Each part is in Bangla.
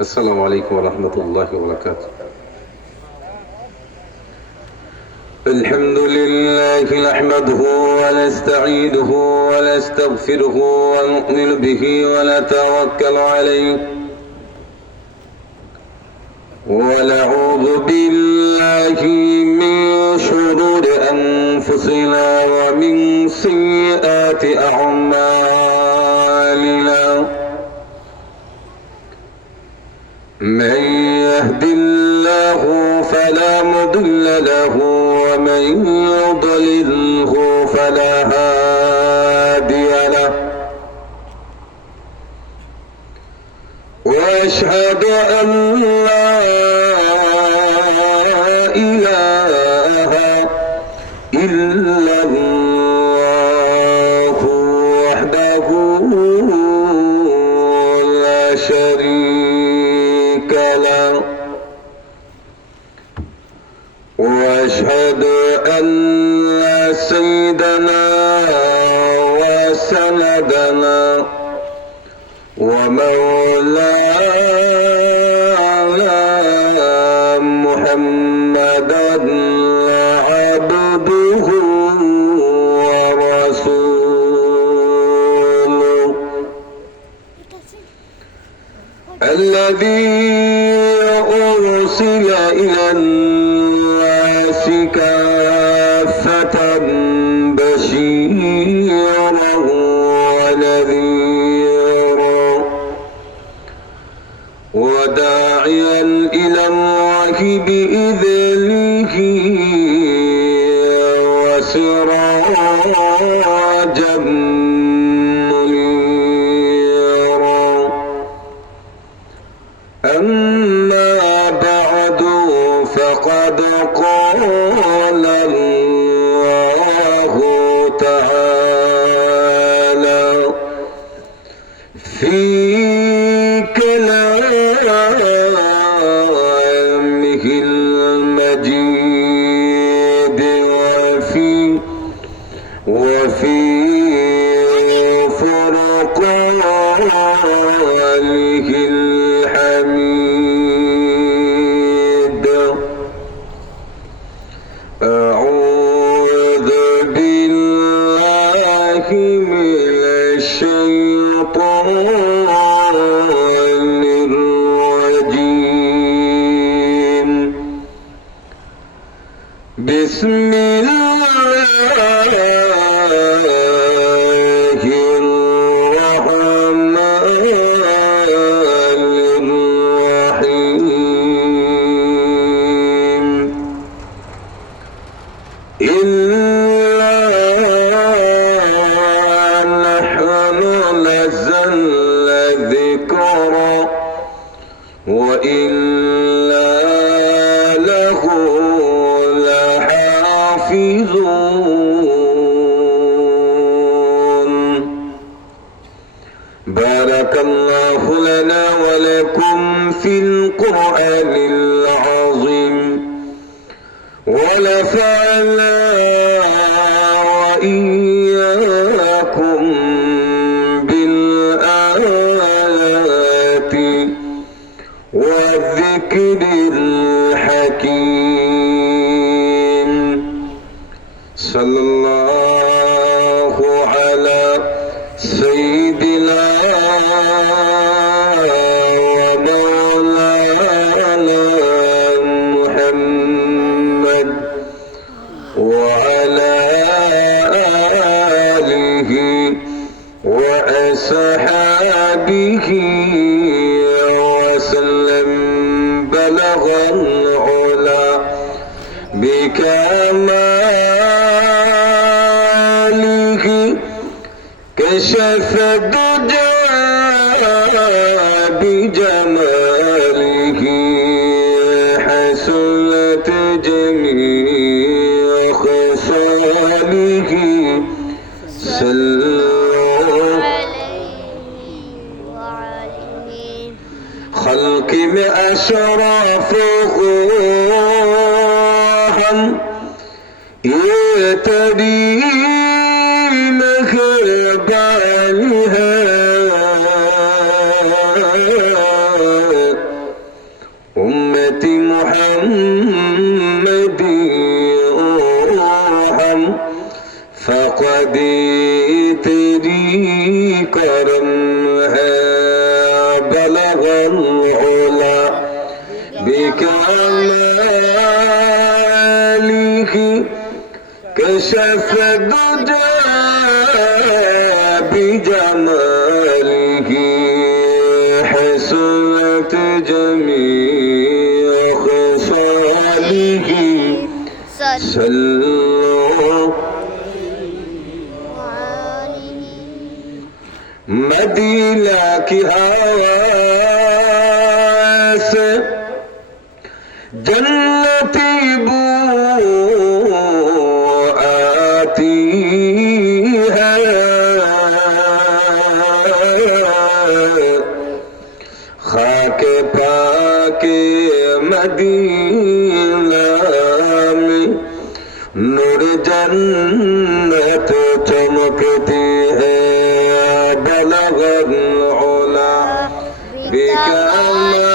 السلام عليكم ورحمة الله وبركاته. الحمد لله نحمده ونستعينه ونستغفره ونؤمن به ونتوكل عليه ونعوذ بالله من شرور أنفسنا ومن سيئات أعمالنا. من يهد الله فلا مضل له ومن يضلله فلا هادي له. واشهد ان لا اله الا الله وحده لا شريك له. واشهد ان سيدنا وسندنا ومولانا محمدا عبده ورسوله الذي أرسل إلى الناس كافة بشيرا ونذيرا وداعيا إلى الله بإذنه وسراجا منيرا. أما بعد فقد قال الله تعالى في كلامه المجيد وفي فرقانه الحميد. أعوذ بالله من الشيطان الرجيم. بسم الله الرحمن الرحيم. إنا نحن نزلنا الذكر وإنا له لحافظون. بارك الله لنا ولكم في القرآن العظيم ونفعنا وإياكم بالآيات والذكر الحكيم. صلى الله على سيدنا ومولانا محمد وعلى آله وأصحابه وسلم. بلغ العلا بكماله كشف الدجى بجماله حسنت جميع خصاله. صلوا خلق بأشرف روحا يتدي مكبالها محمد روحا فقد तेरी करम है बलग العلا بكماله كشف الدجى بجماله حسنت جميع خصاله صلوا मदीना की हवा से जन्नती बू आती है खाके पाके मदीना में नूर जन्नत चमकती है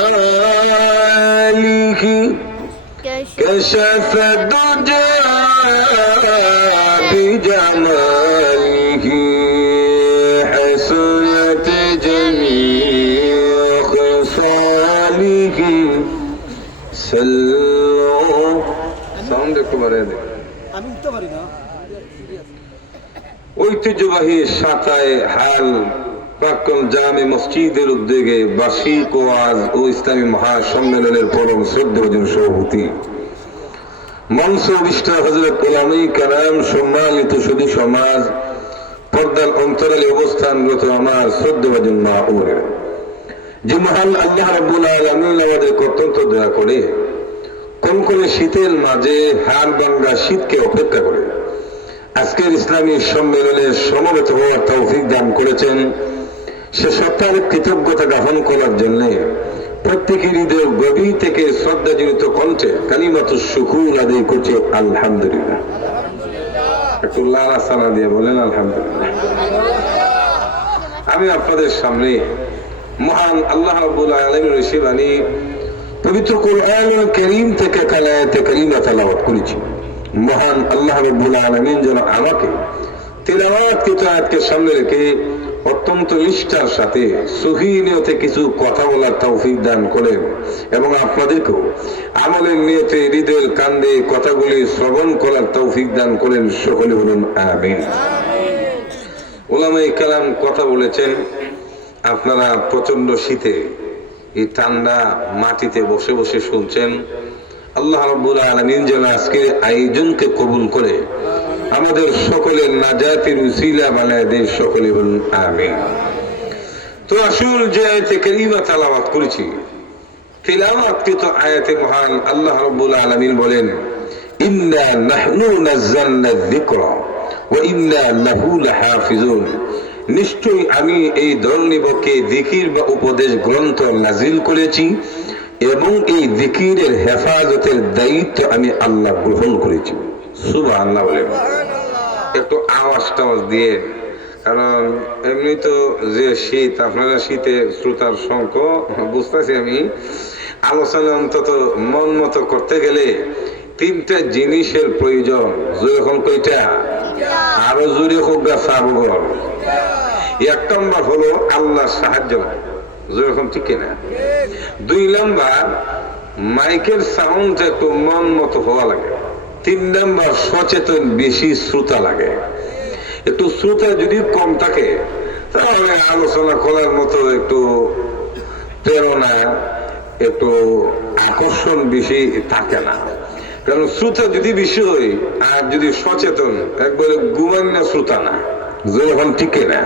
بكماله كشف الدجى بجماله حسنت جميع خصاله صلوا সাউন্ড একটু বাড়িয়ে দিন আমি উঠতে পারি না ঐতিহ্যবাহী সাতায় হাল প্রাক্তন জামে মসজিদের উদ্যোগে বার্ষিক ওয়াজ ও ইসলামী মহাসম্মেলনের পরম শ্রদ্ধেয়জন সভাপতি মঞ্চ বিষ্টা হযরত উলামায়ে কেরাম সম্মানিত সুধী সমাজ পর্দার অন্তরালে অবস্থানরত আমার শ্রদ্ধেয়জন মা ও বোনেরা, যে মহান আল্লাহ রাব্বুল আলামিন আমাদের অত্যন্ত দয়া করে কনকনে শীতের মাঝে হাড় ভাঙা শীতকে অপেক্ষা করে আজকের ইসলামী সম্মেলনে সমবেত হওয়ার তৌফিক দান করেছেন। সে সত্তার কৃতজ্ঞতা জ্ঞাপন করার জন্য প্রত্যেকের হৃদয় গভীর থেকে শ্রদ্ধাজনিত কণ্ঠে কালিমাতুশ শুকুর আদায় করছে আলহামদুলিল্লাহ। একটু লালা সানা দিয়ে বলেন আলহামদুলিল্লাহ। আমি আপনাদের সামনে মহান আল্লাহ রাব্বুল আলামিনের শিবানী পবিত্র কোরআনুল কারীম থেকে কালায়াতে কারিমা তেলাওয়াত করেছি। মহান আল্লাহ রাব্বুল আলামিন যেন আমাকে তিলাওয়াতকৃত আয়াতকে সামনে রেখে অত্যন্ত নিষ্ঠার সাথে সহিহ নিয়তে কিছু কথা বলার তৌফিক দান করেন এবং আপনাদেরকেও আমলের নিয়তে হৃদয়ের কান্দে কথাগুলি শ্রবণ করার তৌফিক দান করেন। সকলে বলুন আমিন। উলামায়ে কেরাম কথা বলেছেন, আপনারা প্রচন্ড শীতে এই ঠান্ডা মাটিতে বসে বসে শুনছেন। আল্লাহ রাব্বুল আলামিন যেন আজকের আয়োজনকে কবুল করে আমাদের সকলের নাজাতের উসিলা বানায় দেন। সকলে বলুন আমিন। তো আসল যে আয়াতে কারিমা তেলাওয়াত করেছি, তিলাওয়াতকৃত আয়াতে মহান আল্লাহ রাব্বুল আলামিন বলেন, ইন্না নাহনু নাযালনা যিকরা ওয়া ইন্না লাহু লাহাফিজুন। নিশ্চয়ই আমি এই দলনিবকে যিকির বা উপদেশ গ্রন্থ নাজিল করেছি এবং এই যিকিরের হেফাজতের দায়িত্ব আমি আল্লাহ গ্রহণ করেছি। সুবহানাল্লাহ বলেন। একটু আওয়াজ টাওয়াজ দিয়ে, কারণ এমনি তো যে শীত, আপনারা শীতে শ্রোতার সংখ্য বুঝতেছি আমি। আলোচনা অন্তত মন মতো করতে গেলে তিনটা জিনিসের প্রয়োজন। যখন কইটা আরো জোরে হোক গা সাবগর। এক নম্বর হলো আল্লাহর সাহায্য, যেরকম ঠিক না। দুই নম্বর মাইকের সাউন্ড একটু মন মতো হওয়া লাগে। তিন নম্বর সচেতন বেশি শ্রোতা লাগে। একটু শ্রোতা যদি কম থাকে তাহলে আলোচনা করার মতো একটু প্রেরণা, একটু আকর্ষণ বেশি থাকে না। কারণ শ্রোতা যদি বেশি হয় আর যদি সচেতন, একবারে ঘুমান্য শ্রোতা না, যখন ঠিক না।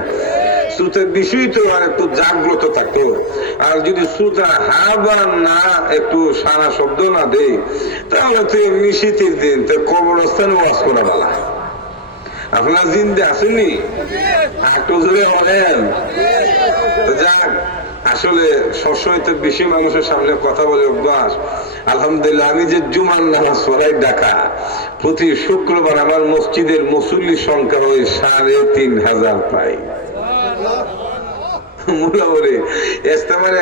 শ্রোতার বিষয় তো আর একটু জাগ্রত থাকো। আর যদি শ্রোতা হাবার না একটু সারা শব্দ না দেয়, তাহলে তো এমনি শীতের দিন তো কবরস্থানে ওয়াজ করা বলা। আপনার জিন্দে আসেননি, একটু জোরে বলেন। যাক, আসলে সবসময় তো বেশি মানুষের সামনে কথা বলে অভ্যাস। আলহামদুলিল্লাহ, আমি যে জুমার নামাজ পড়াই ঢাকা, প্রতি শুক্রবার আমার মসজিদের মুসল্লির সংখ্যা ওই ৩৫০০ পাই। মোটামুটি ইস্তেমার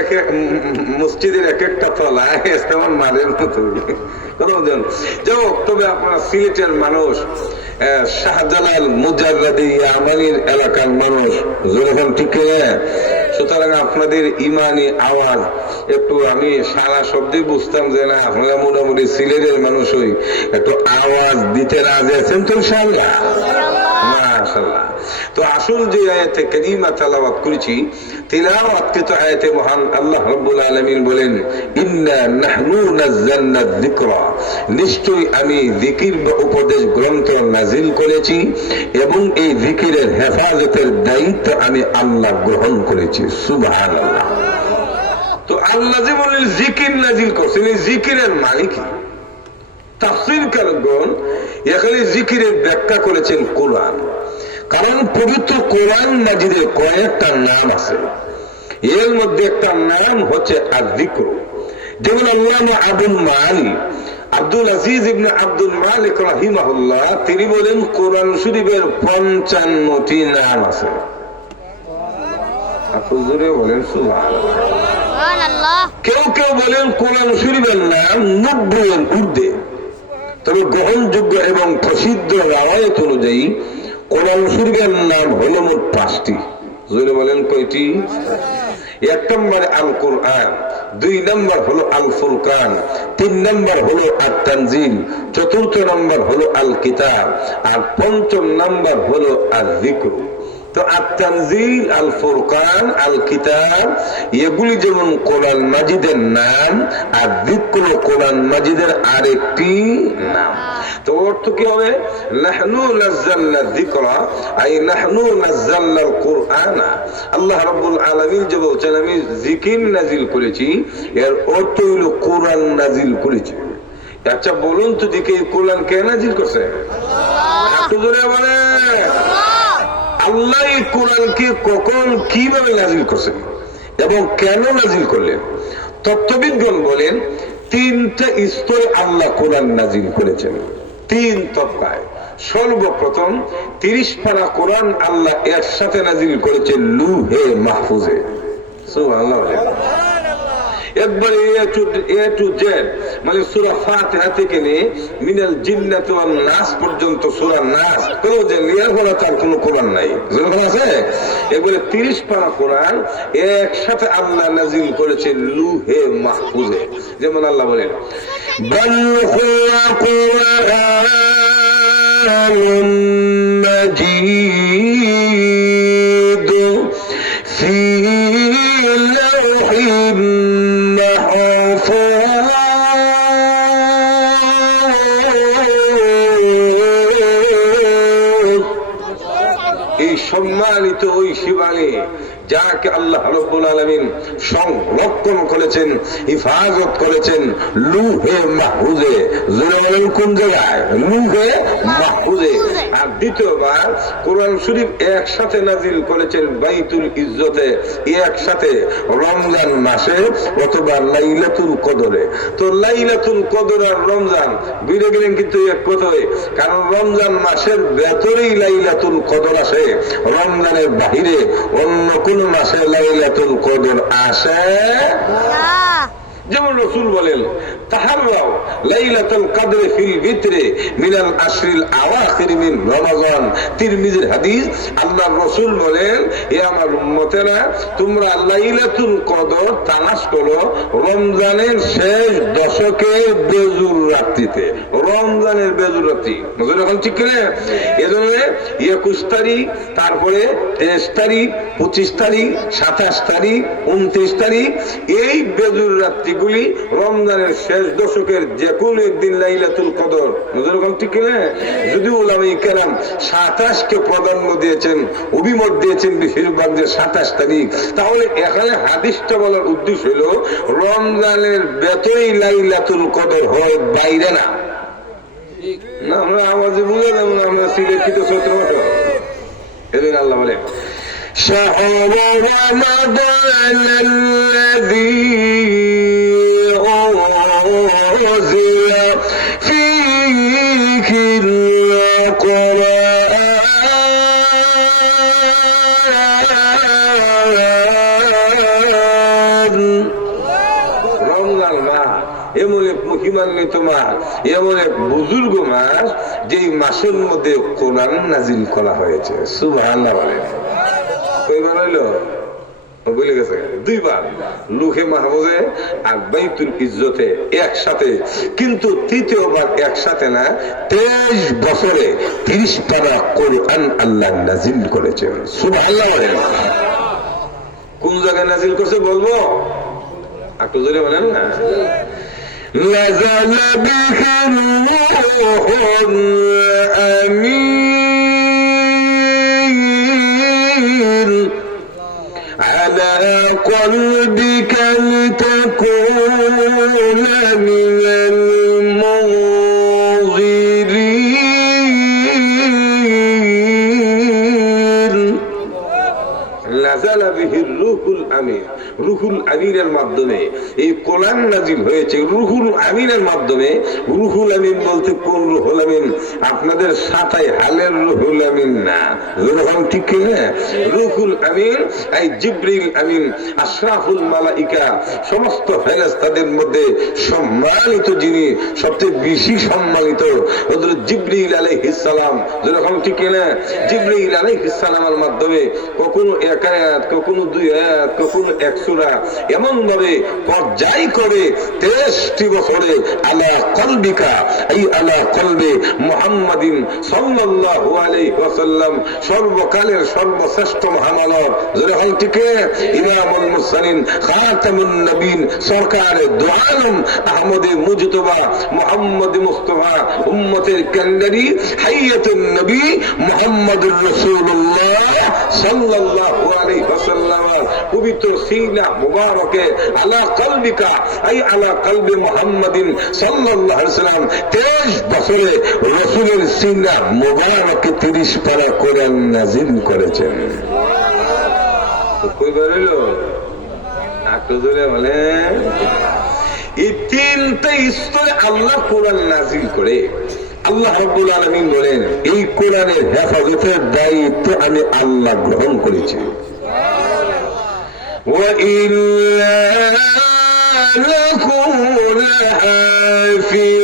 মসজিদের এক একটা তলা ইস্তেমার মালের মতো তবে আপনারা সিলেটের মানুষ, শাহজালাল মুজাররাদি আমানির এলাকার মানুষ, যেরকম ঠিক না? সুতরাং আপনাদের ইমানি আওয়াজ একটু আমি সারা শব্দে বুঝতাম যে না আপনারা মোটামুটি সিলেটের মানুষই একটু আওয়াজ দিতে রাজি আছেন তো ইনশাআল্লাহ। মাশাআল্লাহ। তো আসল যে আয়াতে কারিমা তেলাওয়াত করেছি, তিলাওয়াতকৃত আয়াতে মহান আল্লাহ রাব্বুল আলামিন বলেন, ইন্না নাহনু নাযালনা যিকরা, নিশ্চয়ই আমি জিকির বা উপদেশ গ্রন্থ নাজিল করেছি এবং এই জিকিরের হেফাজতের দায়িত্ব আমি আল্লাহ গ্রহণ করেছি। সুবহানাল্লাহ। তো আল্লাহ যে বলেন জিকির নাজিল করছেন, এই জিকিরের মানে কি? তাফসীরকারগণ এখানে জিকিরের ব্যাখ্যা করেছেন কোরআন। কারণ পবিত্র কোরআন মাজিদে কয়েকটা নাম আছে, এর মধ্যে একটা নাম হচ্ছে আর-যিকর। যেমন আল্লামা আব্দুল আজিজ ইবনে আব্দুল মালিক রাহিমাহুল্লাহ তিনি বলেন কোরআন শরীফের 55টি নাম আছে। আপনারা বলেন সুবহানাল্লাহ। কেউ কেউ বলেন কোরআন শরীফের নাম 90 এর ঊর্ধ্বে। তবে গ্রহণযোগ্য এবং প্রসিদ্ধ রাওয়ায়াত অনুযায়ী কোরআন শরীফের নাম হলো মোট 5টি। জোরে বলেন কয়টি? 1 নম্বরে আল কোরআন, 2 নম্বর হলো আল ফুরকান, 3 নম্বর হলো আত-তানজিল, 4র্থ নম্বর হলো আল কিতাব, আর 5ম নম্বর হলো আর-যিকর। তো আত-তানজিল, আল ফুরকান, আল কিতাব এগুলি যেমন কোরআন মাজিদের নাম, আর যিকর কোরআন মাজিদের আরেকটি নাম। তো অর্থ কি হবে? নাহনু নাযালনা যিকরা আই নাহনু নাযালনাল কুরআনা। আল্লাহ রাব্বুল আলামিন যে বলছেন আমি জিকির নাজিল করেছি, এর অর্থ হলো কোরআন নাজিল করেছি। আচ্ছা বলুন তো দিকে কোরআন কে নাজিল করছে? আল্লাহ। একটু জোরে বলেন। আল্লাহ এই কোরআনকে কখন কিভাবে নাজিল করছেন এবং কেন নাজিল করলেন? তত্ত্ববিদগণ বলেন 3টা স্তরে আল্লাহ কোরআন নাজিল করেছেন, 3 তবকায়। সর্বপ্রথম 30 পারা কোরআন আল্লাহ একসাথে নাজিল করেছেন লৌহে মাহফুজে। সুবহানাল্লাহ। একবারে এ টু জেড, মানে সূরা ফাতিহা থেকে নিয়ে মিনাল জিন্নাতি ওয়ান নাস পর্যন্ত সূরা নাস কেউ যে লিয়ার করা তার কোনো কোরআন নাই। যেরকম আছে একবারে 30 পারা কোরআন একসাথে আল্লাহ নাজিল করেছেন লৌহে মাহফুজে। যেমন আল্লাহ বলেন বাল হুয়া কুরআনুন মাজিদ ফি লাওহিন মাহফুজ। এই সম্মানিত ওই শিবানী যাকে আল্লাহ রাব্বুল আলামিন সংরক্ষণ করেছেন, হিফাজত করেছেন লৌহে মাহফুজে। কোন জায়গায়? লৌহে মাহফুজে। আর দ্বিতীয়বার কোরআন শরীফ একসাথে নাজিল করেছেন বাইতুল ইজ্জতে, একসাথে রমজান মাসে অথবা লাইলাতুল কদরে। তো লাইলাতুল কদর আর রমজান বুঝে গেলেন কিন্তু এক কথাই, কারণ রমজান মাসের ভেতরেই লাইলাতুল কদর আসে, রমজানের বাহিরে অন্য কোন মাসে লাইলাতুল কদর আসে না। যেমন রাসূল বলেন তাহাররাও লাইলাতুল কদর ফিল ভিতরে মিনাল আশরিল আওয়াখির মিন রমাজান। তিরমিজির হাদিস। আল্লাহর রাসূল বলেন হে আমার উম্মতেরা, তোমরা লাইলাতুল কদর তালাশ করো রমজানের শেষ দশকের বেজুর রাত্রিতে। রমজানের বেজুর রাত্রি এখন ঠিক কিনা? এজন্য 21 তারিখ, তারপরে 23 তারিখ, 25 তারিখ, 27 তারিখ, 29 তারিখ এই বেজুর রাত্রি গুলি রমজানের শেষ দশকের যে কোনো একদিন লাইলাতুল কদর। ঠিক কিনা? যদি উলামায়ে কেরাম 27 কে প্রাধান্য দিয়েছেন, অভিমত দিয়েছেন বেশিরভাগ যে 27 তারিখ, তাহলে এখানে হাদিসটা বলার উদ্দেশ্য হলো রমজানের ভেতরেই লাইলাতুল কদর হয়, বাইরে না। না আমরা আওয়াজে বুঝে যাব না, আমরা সিলেক্টিত সূত্র মতো। এজন্য আল্লাহ বলেন শাহরু রমাদান আল্লাযী أنزل فيه القرآن এমন এক মহিমান্বিত মাস, এমন এক বুজুর্গ মাস, যেই মাসের মধ্যে কোরআন নাজিল করা হয়েছে। সুবহানাল্লাহ বলেন। কয়বার হইল? বলে গেছে দুইবার, লুহে মাহফুজে আর বাইতুল ইজ্জতে একসাথে, কিন্তু তৃতীয়বার একসাথে না, 23 বছরে 30 পারা কোরআন আল্লাহ নাজিল করেছেন। সুবহানাল্লাহ বলেন। কোন জায়গায় নাজিল করছে বলবো? একটু জোরে বলেন না। نزل به الروح الأمين على قلبك لتكون من المنذرين نزل به الروح الأمين। রুহুল আমিনের মাধ্যমে এই কোরআন নাজিল হয়েছে। রুহুল আমিনের মাধ্যমে। রুহুল আমিন বলতে কোন রুহুল আমিন? আপনাদের সাতাই হালের রুহুল আমিন না, যেরকম ঠিক না। রুহুল আমিন এই জিবরিল আমিন, আশরাফুল মালাইকা, সমস্ত ফেরেশতাদের মধ্যে সম্মানিত যিনি, সবচেয়ে বেশি সম্মানিত হযরত জিবরিল আলাইহিস সালাম, যেরকম ঠিক না। জিবরিল আলাইহিস সালামের মাধ্যমে কখনো এক আয়াত, কখনো দুই আয়াত, কখনো এক সূরা, এমন ভাবে পর্যায় করে 23টি বছরে আলা কলবিকা, এই আলা কলবে মুহাম্মাদিন সাল্লাল্লাহু আলাইহি ওয়াসাল্লাম, সর্বকালের সর্বশ্রেষ্ঠ মহামানব, যেরকম ঠিক ইমামুল মুরসালিন, খাতামুন নবীন, সরকার দু আলম আহমদে মুজতবা মুহাম্মদ মুস্তাফা, উম্মতের কান্ডারি, হাইয়াতুন নবী মুহাম্মদুর রাসূলুল্লাহ সাল্লাল্লাহু আলাইহি ওয়াসাল্লাম পবিত্র সিনা মুবারকে আলা কলবিকা, এই আলা কলবে মুহাম্মাদিন সাল্লাল্লাহু আলাইহি ওয়াসাল্লাম 23 বছরে রাসূলের সিনা মুবারকে 30 পারা কোরআন নাযিল করেছেন। কয়বার হলো? একটু জোরে বলেন। এই তিনটা স্তরে আল্লাহ কোরআন নাযিল করে। আল্লাহ রাব্বুল আলামিন বলেন, এই কোরআনের হেফাজতের দায়িত্ব আমি আল্লাহ গ্রহণ করেছি। وَإِنَّا لَكُمْ لَحَافِظُونَ।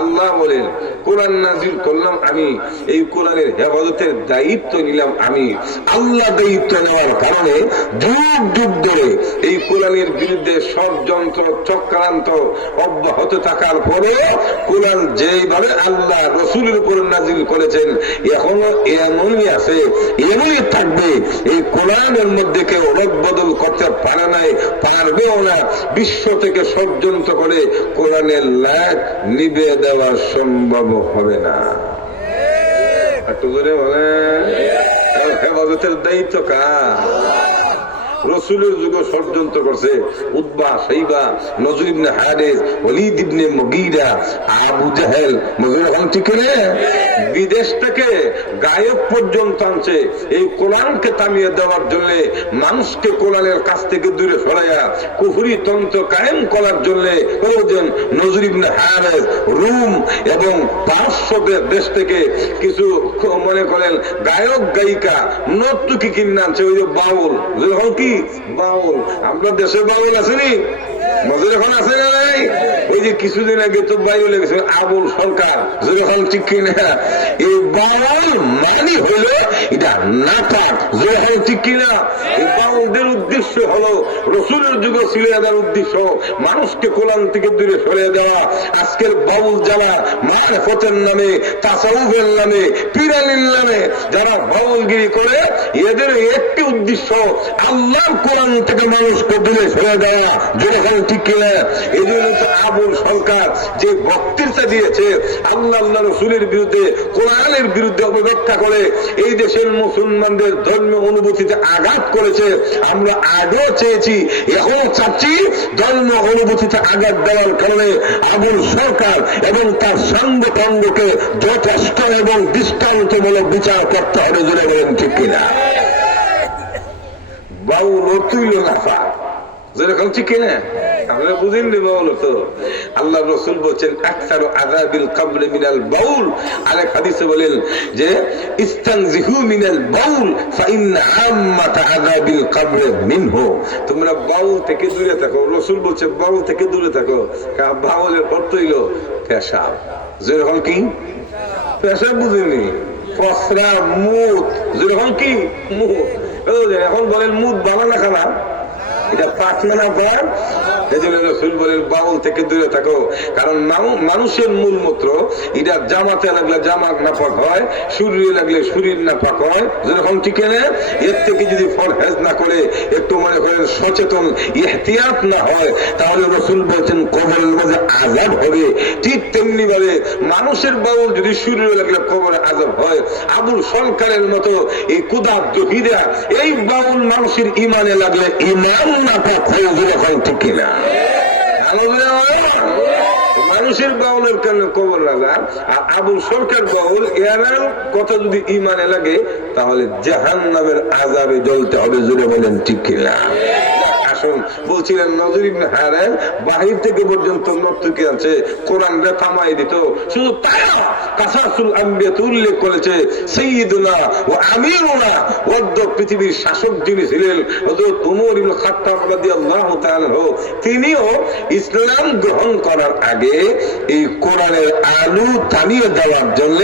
আল্লাহ বলেন, কোরআন নাযিল করলাম আমি, এই কোরআনের হেফাজতের দায়িত্ব নিলাম আমি। আল্লাহ দায়িত্ব নেওয়ার কারণে যুগ যুগ ধরে এই কোরআনের বিরুদ্ধে ষড়যন্ত্র চক্রান্ত অব্যাহত থাকার পরে কোরআন যেভাবে আল্লাহ রাসূলের উপর নাযিল করেছেন এখনো এমনই আছে, এমনই থাকবে। এই কোরআনের মধ্যে কেউ রদবদল করতে পারে নাই, পারবেও না। বিশ্ব থেকে ষড়যন্ত্র করে কোরআনের লাইট নিভিয়ে দেওয়া সম্ভব হবে না। একটু করে বলে হেফাজতের দায়িত্ব কার? রসুলের যুগে ষড়যন্ত্র করছে উতবা, শাইবা, নজর ইবনে হারিস, ওয়ালিদ ইবনে মুগীরা, আবু জাহেল, ঠিক না? বিদেশ থেকে গায়ক পর্যন্ত আনছে এই কোরআনকে থামিয়ে দেওয়ার জন্য, মানুষকে কোরআনের কাছ থেকে দূরে সরাইয়া কুফরি তন্ত্র কায়েম করার জন্য নজর ইবনে হারিস রোম এবং পারস্য দেশ থেকে কিছু মনে করেন গায়ক গায়িকা নর্তকী কিনে আনছে। ওই যে বাউল, যেরকম কি বাউল, আমরা দেশে বাউল আসেনি, নজর এখন আছে না নাই? ওই যে কিছুদিন আগে তো বাইরে লেগেছে আবুল সরকার, যেরকম ঠিক কিনা। এই বাউল মানে হলো এটা নাটক, যেরকম ঠিক কিনা। এই বাউলদের উদ্দেশ্য হলো রসুলের যুগে ছিল এদের উদ্দেশ্য মানুষকে কোরআন থেকে দূরে সরিয়ে দেওয়া। আজকের বাউল যারা মারফতের নামে, তাসাউফের নামে, পীরানির নামে যারা বাউলগিরি করে, এদের একটি উদ্দেশ্য আল্লাহর কোরআন থেকে মানুষকে দূরে সরিয়ে দেওয়া, যেরকম ঠিক কিনা। এই জন্য তো আবুল সরকার যে বক্তৃতা দিয়েছে আল্লাহ আল্লাহ রসুলের বিরুদ্ধে, কোরআনের বিরুদ্ধে অপব্যাখ্যা করে এই দেশের মুসলমানদের ধর্মীয় অনুভূতিতে আঘাত করেছে। আমরা আগেও চেয়েছি, এখনো চাচ্ছি ধর্ম অনুভূতিতে আঘাত দেওয়ার কারণে আবুল সরকার এবং তার সঙ্গকে যথেষ্ট এবং দৃষ্টান্তমূলক বিচার করতে হবে, জোরে বলেন ঠিক কিনা। বাউল তুইল নাফা, যেরকম ঠিক কিনা। আপনারা বুঝেননি বাউল তো? আল্লাহ রাসূল বলেন আকসারু আযাবিল কবর মিনাল বাউল। আরেক হাদিসে বলেন যে ইস্তানজিহু মিনাল বাউল ফা ইন্না আম্মাতা আযাবিল কবর মিনহু। তোমরা বাউল থেকে দূরে থাকো। রাসূল বলেছে বাউল থেকে দূরে থাকো। বাউলের অর্থ হইল পেশাব। যেরকম কি পেশাব বুঝেনি, ফসরা মুত, যেরকম কি মুত। এখন বলেন মুত বাবা না খানা, এটা পাকনা না পাক। এই জন্য রাসূল বলেন বাউল থেকে দূরে থাকো, কারণ মানুষের মূলমূত্র এটা জামাতে লাগলে জামাত নাপাক হয়, শরীরে লাগলে শরীর নাপাক হয়, যেরকম ঠিক না। এর থেকে যদি পরহেজ না করে, একটু মনে করেন সচেতন ইহতিয়াত না হয়, তাহলে রাসূল বলেন কবরের মধ্যে আযাব হবে। ঠিক তেমনি ভাবে মানুষের বাউল যদি শরীরে লাগলে কবরে আযাব হয়, আবুল সরকারের মতো এই কুদার জহিরা এই বাউল মানুষের ইমানে লাগলে ইমান নাপাক হয়ে যেরকম ঠিক না। মানুষের বাউলের কারণে কবর আযাব, আর আবুল সরকার বাউল এর কথা যদি ইমানে লাগে তাহলে জাহান্নামের আযাবে জ্বলতে হবে। জোরে বলেন ঠিক কিনা? বলছিলেন নজর ইবনে হারেম বাহির থেকে পর্যন্ত নর্তকী আছে, কোরআনটা থামাই দিত। শুধু তাই না, কাসাসুল আম্বিয়াতে উল্লেখ করেছে সাইয়্যিদুনা ওয়া আমিরুনা, ওয়াদ্দ পৃথিবীর শাসক যিনি ছিলেন হযরত ওমর ইবনে খাত্তাব রাদিয়াল্লাহু তাআলা, তিনিও ইসলাম গ্রহণ করার আগে এই কোরআনের আলো থামিয়ে দেওয়ার জন্য,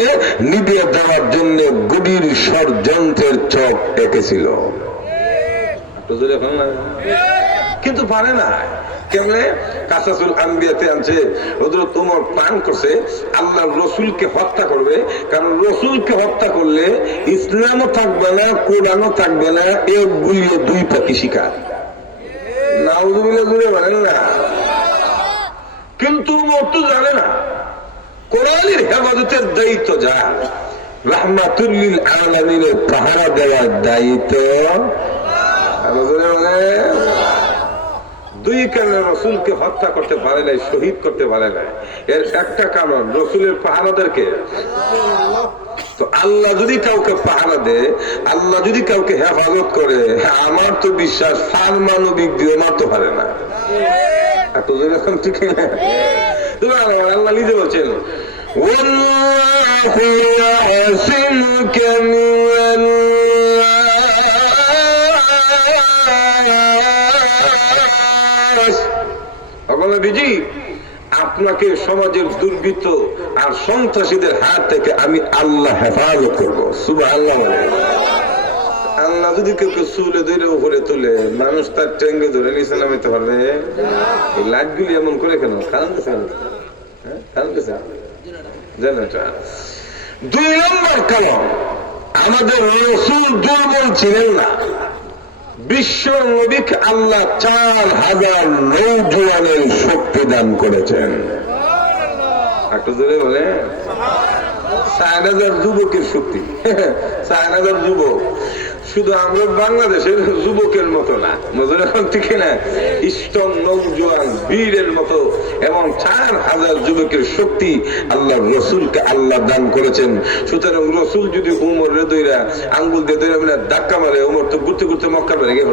নিভিয়ে দেওয়ার জন্য গভীর ষড়যন্ত্রের চোখ এঁকেছিল। কিন্তু পারে না। কেমনে? কাসাসুল আম্বিয়াতে আনছে হযরত ওমর প্ল্যান করছে আল্লাহর রাসূলকে হত্যা করবে, কারণ রাসূলকে হত্যা করলে ইসলামও থাকবে না, কোরআনও থাকবে না। এক গুলিয়ে দুই পাখি শিকার। নাউযুবিল্লাহ জুড়ে বলেন না। কিন্তু ওমর তো জানে না কোরআনের হেফাজতের দায়িত্ব যার, রাহমাতুল লিল আলামিনের পাহারা দেওয়ার দায়িত্ব দুই কারণে রসুলকে হত্যা করতে পারে নাই, শহীদ করতে পারে নাই। এর একটা কারণ রসুলের পাহারাদেরকে। তো আল্লাহ যদি কাউকে পাহারা দেয়, আল্লাহ যদি কাউকে হেফাজত করে, আমার তো বিশ্বাস পারমাণবিক দিয়ে মারতে পারে না। এত যেরকম ঠিক না? আল্লাহ নিজে বলছেন আপনাকে সমাজের দুর্বৃত্ত আর সন্ত্রাসীদের হাত থেকে আমি আল্লাহ হেফাজত করবো। সুবহানাল্লাহ। আল্লাহ যদি কেউ চুলে ধরে উপরে তুলে, মানুষ তার টেঙ্গে ধরে নিচে নামাইতে পারবে? এই লাইট গুলি এমন করে কেন? কারণ দুই নম্বর কারণ, আমাদের রাসূল দুর্বল ছিলেন না। বিশ্ব নবীকে আল্লাহ 4000 নৌজওয়ানের শক্তি দান করেছেন। একটু জোরে বলে 4000 যুবকের শক্তি। 4000 যুবক। শুধু আমরা বাংলাদেশের যুবকের মতো না, নজর এখন ঠিক না, স্ট্রং নৌজওয়ান বীরের মতো এবং 4000 যুবকের শক্তি আল্লাহ রসুলকে আল্লাহ দান করেছেন। সুতরাং রসুল যদি উমরের দইরা আঙ্গুল দিয়ে দইরা ধাক্কা মারে, উমর তো ঘুরতে ঘুরতে মক্কা বেড়ে গেল।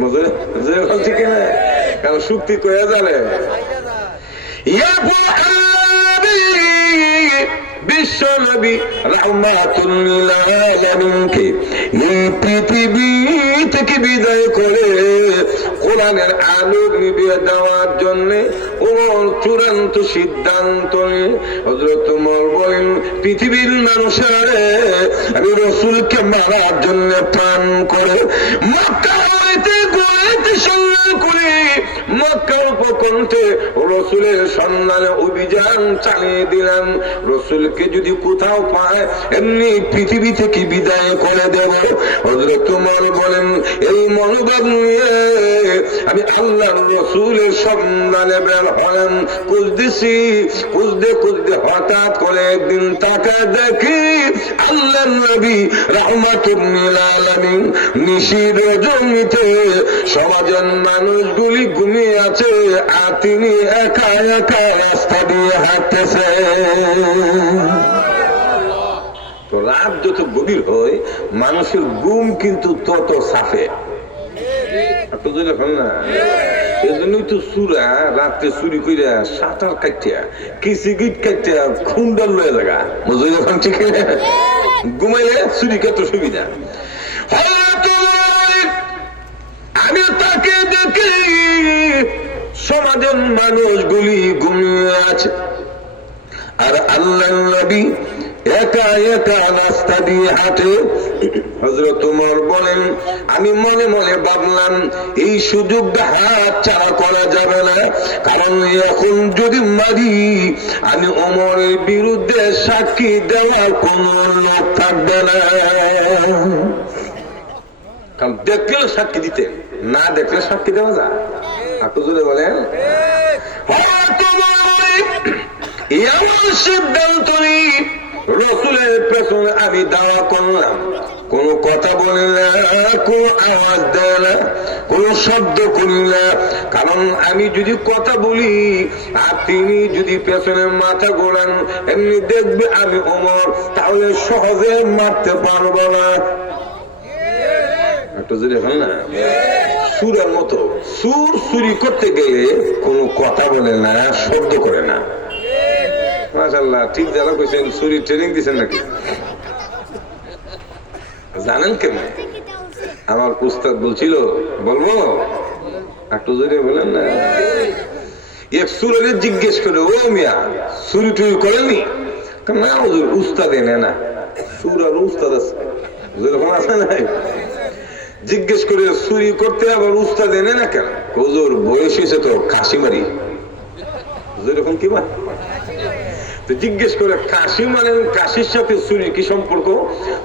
নজর এখন ঠিক না, কারণ শক্তি কয়ে জানে। বিশ্ব নবী রাহমাতুল লিল আলামিনকে এই পৃথিবী থেকে বিদায় করে কোরআনের আলো নিভিয়ে দেওয়ার জন্য ওমর চূড়ান্ত সিদ্ধান্ত নিয়ে হযরত ওমর বলেন, পৃথিবীর মানুষের আমি রাসূলকে মারার জন্য প্রাণ করে মক্কা হইতে গড়াইতে সংগ্রাম করে মক্কার উপকণ্ঠে রাসূলের সন্ধানে অভিযান চালিয়ে দিলাম। রাসূলকে যদি কোথাও পায় এমনি পৃথিবী থেকে বিদায় করে দেব। হযরত ওমর বলেন, এই মনোভাব নিয়ে আমি আল্লাহর রাসূলের সন্ধানে বের হলাম। খুঁজতেছি, খুঁজতে হঠাৎ করে একদিন তাকায় দেখি আল্লাহর নবী রাহমাতুল লিল আলামিন নিশির জমিতে সমাজের মানুষগুলি ঘুমিয়ে আছে, আর তিনি একা একা রাস্তা দিয়ে হাঁটতেছে। তো রাত যত গভীর হয় মানুষের ঘুম কিন্তু তত সাফে। না এই জন্যই তো সুরা রাত্রে চুরি কইরা সাঁতার কাটিয়া কিসি গিট কাটিয়া খুন্ডাল লয়ে জায়গা বুঝলি এখন ঠিক ঘুমাইলে চুরি কত সুবিধা। আমি তাকে দেখি সমাজের মানুষগুলি ঘুমিয়ে আছে, আর আল্লাহ নবী একা একা রাস্তা দিয়ে হাঁটে। হযরত ওমর বলেন, আমি মনে মনে ভাবলাম এই সুযোগটা হাত ছাড়া করা যাবে না, কারণ এখন যদি মারি আমি ওমরের বিরুদ্ধে সাক্ষী দেওয়ার কোন লোক থাকবে না। কারণ দেখলে সাক্ষী দিতে, না দেখলে সাক্ষী দেওয়া যায়। আপনি যদি বলেন সিদ্ধান্ত নেই রসুলের পেছনে আমি দাঁড়া করলাম, কোন কথা বলি না, কোন আওয়াজ দেয় না, কোন শব্দ করি না। কারণ আমি যদি কথা বলি আর তিনি যদি পেছনে মাথা ঘোরান এমনি দেখবে আমি ওমর, তাহলে সহজে মারতে পারবো না। একটু যদি হয় না সুরের মতো, সুর চুরি করতে গেলে কোনো কথা বলে না, শব্দ করে না। মাশাআল্লাহ, ঠিক যারা কইছেন চুরি ট্রেনিং দিচ্ছেন নাকি জানেন কেন? আমার উস্তাদ বলছিল, বলবো একটু যদি বলেন না। এক সুরের জিজ্ঞেস করে, ও মিয়া চুরি টুরি করেননি? না হুজুর, উস্তাদ এনে না। সুর আর উস্তাদ আছে, যেরকম আছে না। জিজ্ঞেস করে চুরি করতে আবার উস্তাদ এনে না কেন? হুজুর বয়স হয়েছে তো কাশি মারি। যেরকম কি মানে জিজ্ঞেস করে কাশি মানে কাশির সাথে চুরি কি সম্পর্ক?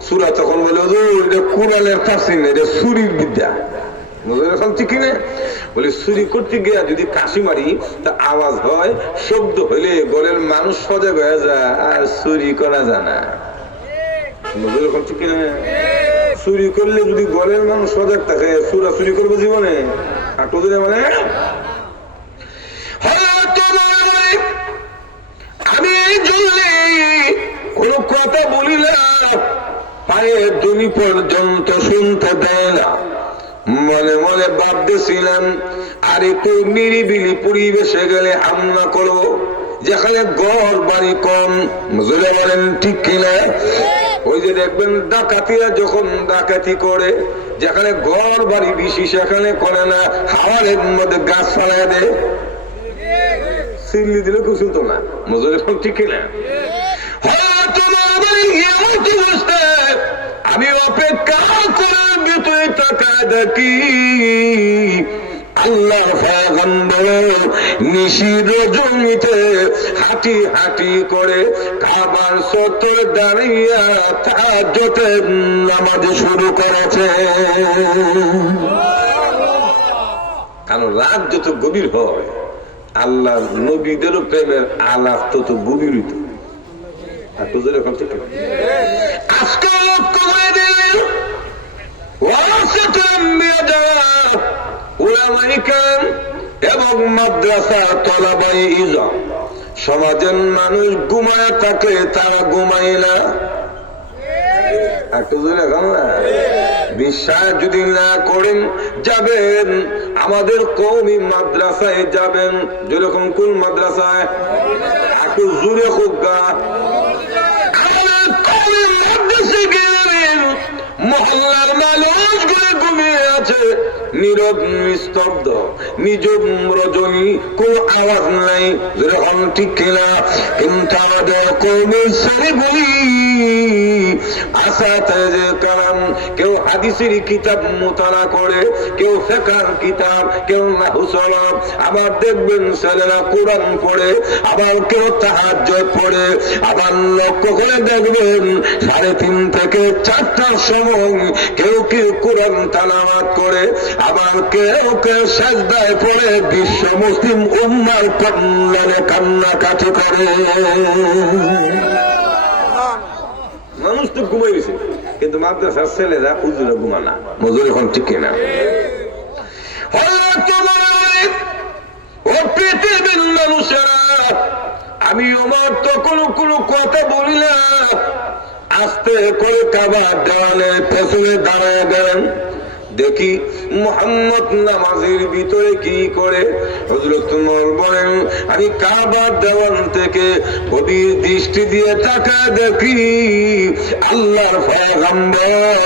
সুরা তখন বলে এটা কোরআনের তাফসীর না, এটা চুরির বিদ্যা। এখন ঠিক না বলে চুরি করতে গিয়া যদি কাশি মারি তা আওয়াজ হয়, শব্দ হইলে ঘরের মানুষ সজাগ হয়ে যায়, আর চুরি করা যায় না। এখন ঠিক না, চুরি করলে যদি ঘরের মানুষ সজাগ থাকে, চুরা চুরি করবে জীবনে? আর তো মানে আমি এই জন্য কোন কথা বলি না, পায়ের জমি পর্যন্ত শুনতে দেয় না। মনে মনে ভাবতেছিলাম আর একটু নিরিবিলি পরিবেশে গেলে হামলা করো, যেখানে ঘর বাড়ি কম। বলেন ঠিক কিনা? ওই যে দেখবেন ডাকাতিরা যখন ডাকাতি করে, যেখানে ঘর বাড়ি বেশি সেখানে করে না, হাওয়ারের মধ্যে গাছ ফালাই দেয়, সিল্লি দিলে কেউ শুনতো না। মজুর এখন ঠিক কিনা? আমি অপেক্ষা করে ভেতরে তাকায় দেখি আল্লাহ পয়গম্বর নিশির জমিতে হাঁটি হাঁটি করে কাবার চত্বরে দাঁড়িয়ে তাহাজ্জুদের নামাজ শুরু করেছে। কারণ রাত যত গভীর হয় আল্লাহ নবীদেরও প্রেমের আলাপ তত গভীর হইত। আজকে লক্ষ্য করে দিলেন এবং মাদ্রাসা তলাবাই ইলম, সমাজের মানুষ ঘুমায় থাকে, তারা ঘুমায় না। বিশ্বাস যদি না করেন যাবেন আমাদের কওমি মাদ্রাসায় যাবেন। যেরকম কোন মাদ্রাসায়? একটু জোরে হোক গা। মহল্লার মানুষগুলো ঘুমিয়ে আছে, নীরব নিস্তব্ধ, নিজম রজনী, কোন আওয়াজ নাই। যেরকম ঠিক কিনা? কিন্তু আমাদের কওমের ছেলেগুলি কালাম, কেউ হাদিসের কিতাব মোতালা করে, কেউ ফিকহের কিতাব, কেউ নাহু সরফ, আবার দেখবেন ছেলেরা কোরআন পড়ে, আবার কেউ তাহাজ্জুদ পড়ে, আবার লক্ষ্য করে দেখবেন 3:30 থেকে 4টার সময় কেউ কেউ কোরআন তেলাওয়াত করে, আবার কেউ কেউ সিজদায় পড়ে বিশ্ব মুসলিম উম্মার কল্যাণে কান্নাকাটি করে। মানুষ তো ঘুমাই গেছে, কিন্তু মাদ্রাসার ছেলেরা হুজুরা ঘুমানা। মজুর এখন ঠিক কিনা? মানুষেরা আমি আমার তো কোনো কথা বলি না, আস্তে করে কাবার দেওয়ালের পেছনে দাঁড়ায় গেলেন। দেখি মুহাম্মদ নামাজের ভিতরে কি করে। হযরত ওমর বলেন, আমি কাবার দেওয়াল থেকে গভীর দৃষ্টি দিয়ে তাকায় দেখি আল্লাহর পয়গম্বর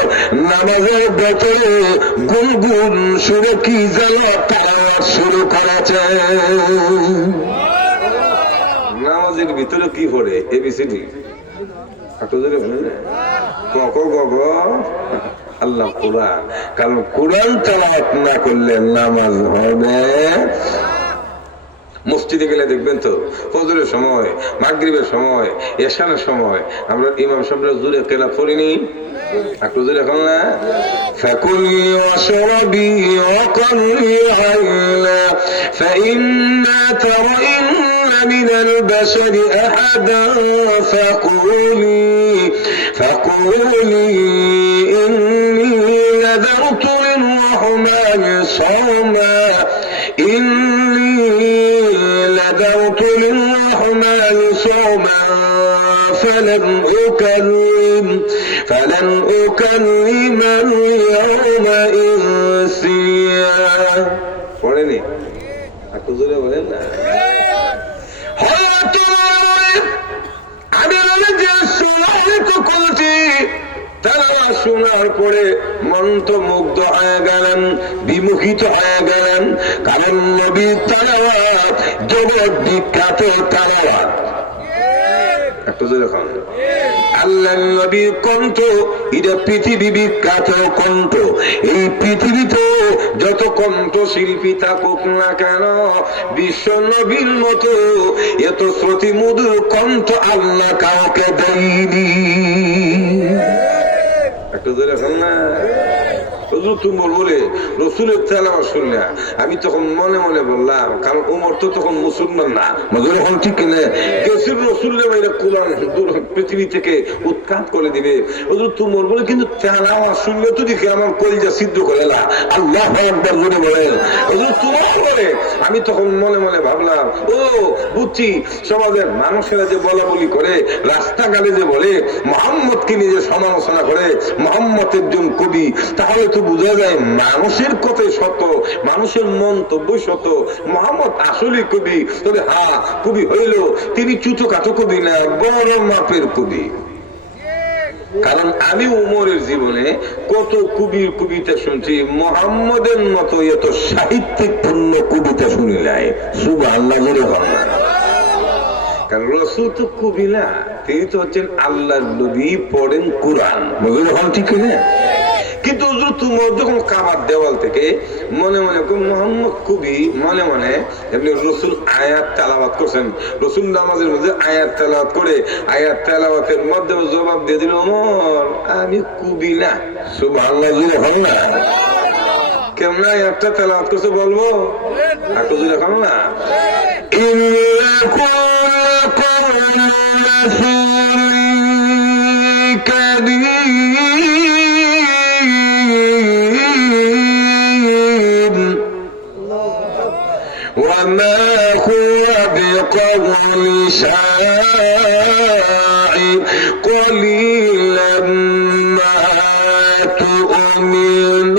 নামাজের ভিতরে গুনগুন সুরে কি যেন তেলাওয়াত শুরু করেছে। নামাজের ভিতরে কি পড়ে? এবিসিডি আল্লাহ কোরআন। কারণ কোরআন তেলাওয়াত না করলে নামাজ হবে। মসজিদে গেলে দেখবেন তো ফজরের সময়, মাগরিবের সময়, এশানের সময় আমরা ইমাম সাহেবরা জোরে কেরাত পড়িনি, একটু জোরে এখন না। فكلي واشربي وقري عينا فإما ترين من البشر أحدا فقولي إني نذرت للرحمن صوما فلن أكلم اليوم إنسيا। পড়েনি একটু জোরে বলেন না। আমি যে শোনাটি তেলাওয়াত শোনার পরে মন্ত্রমুগ্ধ হয়ে গেলেন, বিমুখিত হয়ে গেলেন। কারণ নবীর তেলাওয়াত জগৎ বিখ্যাত তেলাওয়াত। একটু জোরে বলেন। আল্লাহ নবীর কণ্ঠ এটা পৃথিবী বিখ্যাত কণ্ঠ। এই পৃথিবীতে যত কণ্ঠ শিল্পী থাকুক না কেন, বিশ্ব নবীর মতো এত শ্রুতি মধুর কণ্ঠ আল্লাহ কাউকে দেয়নি। একটু ধরে এখন না তুমর বলে রসুলের তেলাওয়াত শুনলে আমি তখন মনে মনে বললাম, কারণ ওমর তো তখন মুসলমান না, মজুর এখন ঠিক কিনে গেছিল রসুল্লে কোরআন পৃথিবী থেকে উৎখাত করে দিবে। তুমর বলে কিন্তু তেলাওয়াত শুনলে তো দেখি আমার কলিজা সিদ্ধ করে না। আল্লাহ আকবার বলে বলেন তোমার বলে। আমি তখন মনে মনে ভাবলাম, ও বুঝছি সমাজের মানুষেরা যে বলা বলি করে, রাস্তাঘাটে যে বলে মোহাম্মদকে নিজে সমালোচনা করে, মোহাম্মদ একজন কবি, তাহলে তো বোঝা যায় মানুষের কথাই সত্য, মানুষের মন্তব্য সত্য। মোহাম্মদ আসলে কবি, তবে হ্যাঁ কবি হইল তিনি ছোটখাটো কবি না, বড় মাপের কবি। কারণ আমি উমরের জীবনে কত কবির কবিতা শুনছি, মোহাম্মদের মতো এত সাহিত্যিক পূর্ণ কবিতা শুনি নাই। সুবহানাল্লাহ বলে ভাবনা। কারণ রসুল তো কবি না, তিনি তো হচ্ছেন আল্লাহর নবী, পড়েন কোরআন, ঠিক না? কিন্তু তুমর যখন কাবার দেওয়াল থেকে মনে মনে মোহাম্মদ কবি, মনে মনে এমনি রসুল আয়াত তেলাওয়াত করছেন। রসুল নামাজের মধ্যে আয়াত তেলাওয়াত করে আয়াত তেলাওয়াতের মধ্যে জবাব দিয়ে দিল, ওমর আমি কবি না। সুবহানাল্লাহ হয় না? কেমন আয়াতটা তেলাওয়াত করছে বলবো? একটু যদি এখন না وما هو بقول شاعر قليلا ما تؤمنون।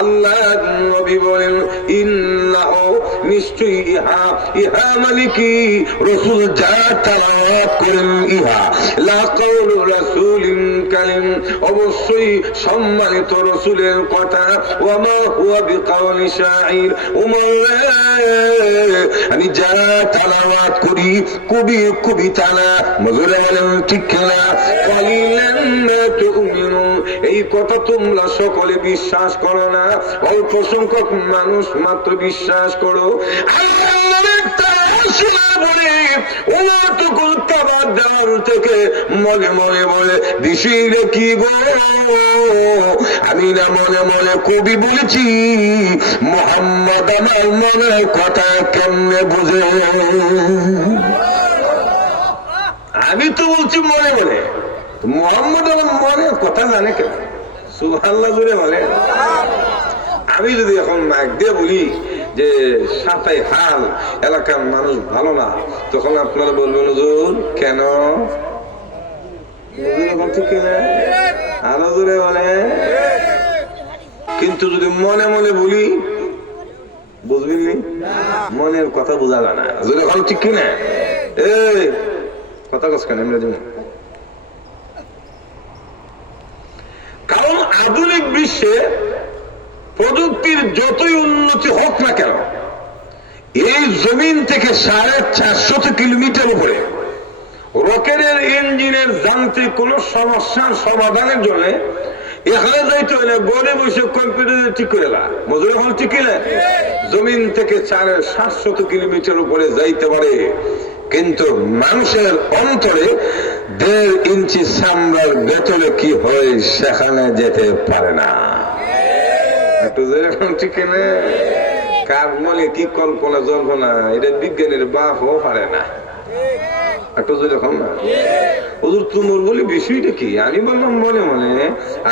আল্লাহ নবী বলেন, ইন্নাহু নিশ্চয়ই ইহা, ইহা মানে কি? রসুল যা তেলাওয়াত করেন ইহা লা কাউলু রাসূলিন কারীম, অবশ্যই সম্মানিত রসুলের কথা। ওয়া মা হুয়া বিকাউলি শাঈর, আমি যা তেলাওয়াত করি কবি কবিতা না, মজুর ঠিক না। কালিলান মা তুমিনুন, এই কথা তোমরা সকলে বিশ্বাস করো না, অল্প সংখ্যক মানুষ মাত্র বিশ্বাস করো। মনে মনে বলে বিষয়টা কি গো, আমি না মনে মনে কবি বলেছি, মোহাম্মদ আমার মনে কথা কেমনে বুঝে? আমি তো বলছি মনে মনে, মোহাম্মদ আমার মনে কথা জানে কেন? সুবহানাল্লাহ জুড়ে বলে। আমি যদি এখন মাইক দিয়ে বলি যে সাথে হাল এলাকার মানুষ ভালো না, তখন আপনারা বলবেন হুজুর কেন? ঠিক কিনা? আরো জোরে বলে। কিন্তু যদি মনে মনে বলি, বুঝবেন মনের কথা বোঝা যায় না। এখন ঠিক কিনা? এই কথা কস কেন? কারণ আধুনিক বিশ্বে প্রযুক্তির যতই উন্নতি হোক না কেন, এই জমিন থেকে 450 কিলোমিটার উপরে রকেটের ইঞ্জিনের যান্ত্রিক কোন সমস্যার সমাধানের জন্য এখানে যাইতে হলে গড়ে বসে কম্পিউটারে ঠিক করে না। মজুর এখন ঠিক না? জমিন থেকে 750 কিলোমিটার উপরে যাইতে পারে, কিন্তু মানুষের অন্তরে 1.5 ইঞ্চি চামড়ার ভেতরে কি হয় সেখানে যেতে পারে না। একটু এখন ঠিক না? কার মনে কি কল্পনা জল্পনা, এটা বিজ্ঞানের বাপও পারে না। একটু যখন না হুজুর তুমুর বলি বিষয়টা কি, আমি বললাম মনে মনে,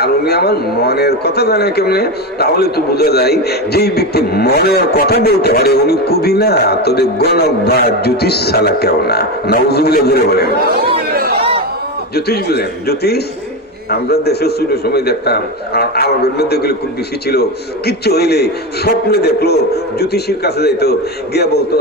আর উনি আমার মনের কথা জানে কেমনে? তাহলে তো বোঝা যায় যে ব্যক্তি মনের কথা বলতে পারে উনি কবি না, তবে গণক বা জ্যোতিষ ছাড়া কেউ না। নাউজুবিল্লাহ বলে বলেন জ্যোতিষ বলেন। জ্যোতিষ আমরা দেশে ছিল সময় দেখতাম, আর আরবের মধ্যে গুলো খুব বেশি ছিল। কিচ্ছু হইলে স্বপ্নে দেখলো জ্যোতিষীর কাছে যাইতো, গিয়া বলতো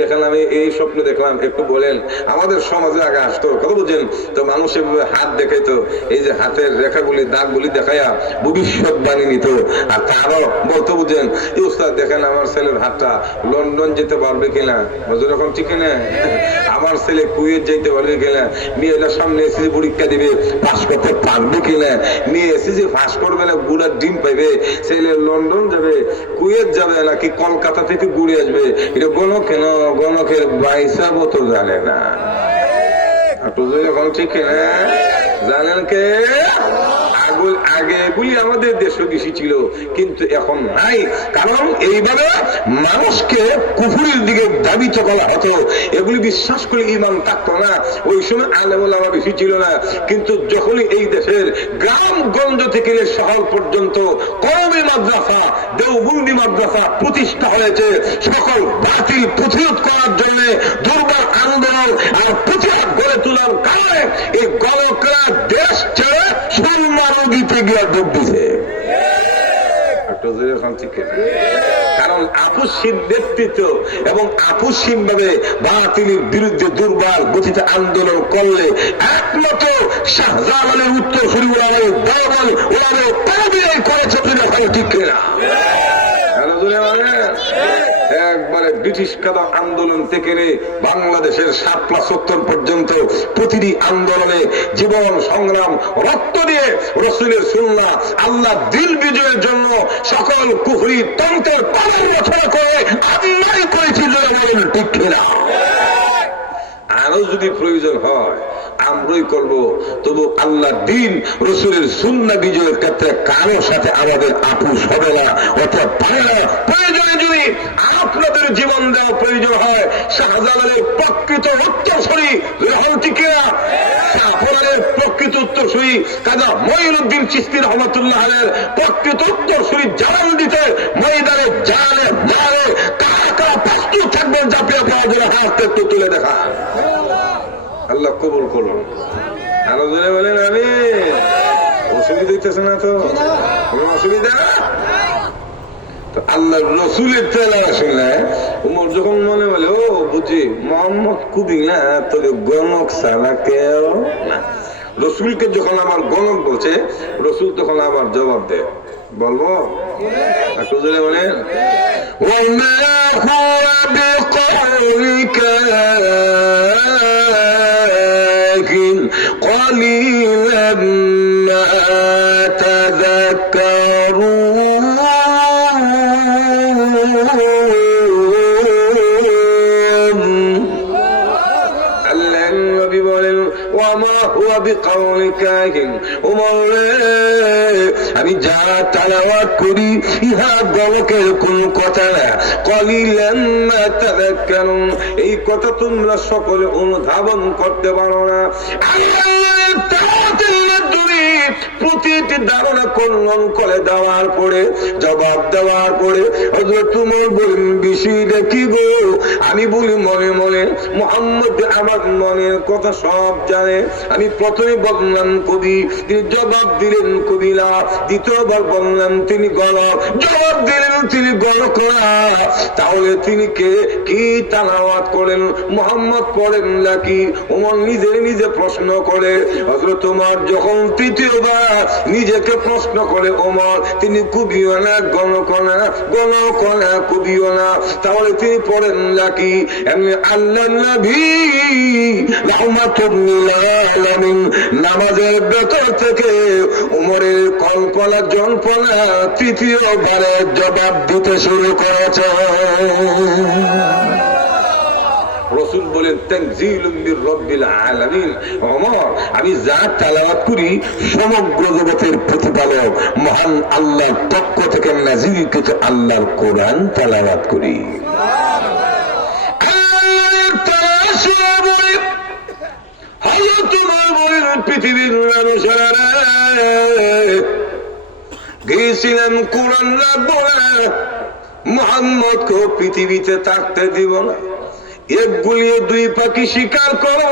দেখেন আমি এই স্বপ্নে দেখলাম, একটু বলেন। আমাদের সমাজে আগে আসতো, কথা বুঝছেন তো, মানুষের হাত দেখাইতো, এই যে হাতের রেখাগুলি দাগগুলি দেখাইয়া ভবিষ্যৎবাণী নিত। আর তারও বলতো বুঝছেন এই উস্তাদ দেখেন আমার ছেলের হাতটা লন্ডন যেতে পারবে কিনা, বুঝলেন এখন ঠিক না? আমার ছেলে কুয়েত যাইতে পারবে কিনা, মেয়েরা সামনে এসে পরীক্ষা দিবে পাস করতে পারবে কিনা, মেয়ে এসে যে ফাঁস করবে না গুড়ার ডিম পাইবে, ছেলে লন্ডন যাবে কুয়েত যাবে নাকি কলকাতা থেকে ঘুরে আসবে, এটা গণক কেন? গণকের বাইসাবো তো জানে না। এখন ঠিক না? জানেন কে? আগে এগুলি আমাদের দেশে বেশি ছিল, কিন্তু এখন নাই। কারণ এইভাবে মানুষকে কুফুরির দিকে ধাবিত করা হতো, এগুলি বিশ্বাস করে ইমান থাকতো না। ওই সময় আলেম ওলামা বেশি ছিল না, কিন্তু যখনই এই দেশের গ্রামগঞ্জ থেকে শহর পর্যন্ত কওমি মাদ্রাসা, দেওবন্দি মাদ্রাসা প্রতিষ্ঠা হয়েছে, সকল বাতিল প্রতিরোধ করার জন্য দুর্বল আন্দোলন আর প্রতিরোধ গড়ে তোলার কারণে এই গণকরা দেশ ছেড়ে দিতে গিয়ে ডুব দিছে। কারণ আপসহীন নেতৃত্ব এবং আপসহীন ভাবে বাতিলের বিরুদ্ধে দুর্বার গতিতে আন্দোলন করলে একমাত্র শাহজালালের উত্তর শুরু করেছে ঠিক কিনা? একবারে ব্রিটিশ কাদা আন্দোলন থেকে বাংলাদেশের 7+70 পর্যন্ত প্রতিটি আন্দোলনে জীবন সংগ্রাম রক্ত দিয়ে রসুলের সুন্নাহ আল্লাহ দিল বিজয়ের জন্য সকল কুফরি তন্ত্রের পালন রচনা করে আন্যায় করেছিল ঠিক কিনা? আরো যদি প্রয়োজন হয় আমরাই করব, তবু আল্লাহ দিন রসুলের সুন্নাহ বিজয়ের ক্ষেত্রে কারোর সাথে আমাদের আপোষ হবে না, অর্থাৎ প্রয়োজনে যদি আপনাদের জীবন দেওয়া প্রয়োজন হয়, শাহজালালের প্রকৃত উত্তরসূরি রহমতিকেরা শাহজালালের প্রকৃত উত্তরসূরি কাজা মঈনুদ্দিন চিশতি রহমাতুল্লাহের প্রকৃত উত্তরসূরি জানান দিতে ময়দানে জানে মারে কারা কারা প্রস্তুত থাকবেন জাপিয়ে পাওয়া জন্য হাত একটু তুলে দেখা। আল্লাহ কবুল করুন। আরো জোরে বলেন আমি। অসুবিধা হইতেছে না তো? কোন অসুবিধা? তো আল্লাহ রসুলের তেলাওয়াত শুনলে উমর যখন মনে বলে ও বুঝি মোহাম্মদ কবি না, তবে গণক ছাড়া কেউ না। রসুলকে যখন আমার গণক বলছে, রসুল তখন আমার জবাব দেয়, বলবো একটু জোরে বলেন قليلا ما تذكرون النبي বলেন وما هو بقول كاهن আমি যা তেলাওয়াত করি ইহা গণকের কোন কথা না। কলিলাম মা তাযাক্কারুন, এই কথা তোমরা সকলে অনুধাবন করতে পারো না। আল্লাহর তেলাওয়াতের মাধ্যমে প্রতিটি ধারণা কল্যাণ করে দেওয়ার পরে জবাব দেওয়ার পরে হযরত তোমার বলেন বিষয়টা কি গো? আমি বলি মনে মনে মুহাম্মদ আমার মনের কথা সব জানে। আমি প্রথমে বললাম কবি, তিনি জবাব দিলেন কবিলা। দ্বিতীয়বার বললাম তিনি গণক, জবাব দিলেন তিনি গণকরা। তাহলে তিনি কে? কি তালাওয়াত করেন? মুহাম্মদ পড়েন নাকি? ওমর নিজে প্রশ্ন করে। হযরত ওমর যখন তৃতীয়বার নিজেকে প্রশ্ন করে, ওমর তিনি কবিও না, গণকও না, কবিও না, তাহলে তিনি পড়েন নাকি? এমনি আল্লাহ নবী রাহমাতুল্লিল আলামিন নামাজের ভেতর থেকে ওমরের কল্পনা জল্পনা তৃতীয়বারে জবাব দিতে শুরু করেছে। রাসূল বলেন তানজিলুম মির রাব্বিল আলামিন। ওমর, আমি যা তেলাওয়াত করি সমগ্র জগতের প্রতিপালক মহান আল্লাহর পক্ষ থেকে নাযিলকৃত আল্লাহর কোরআন তেলাওয়াত করি। পৃথিবীর মানুষেরা গিয়েছিলেন কোরআন না বলে মুহাম্মদকে পৃথিবীতে থাকতে দিব না। এক গুলিয়ে দুই পাখি শিকার করো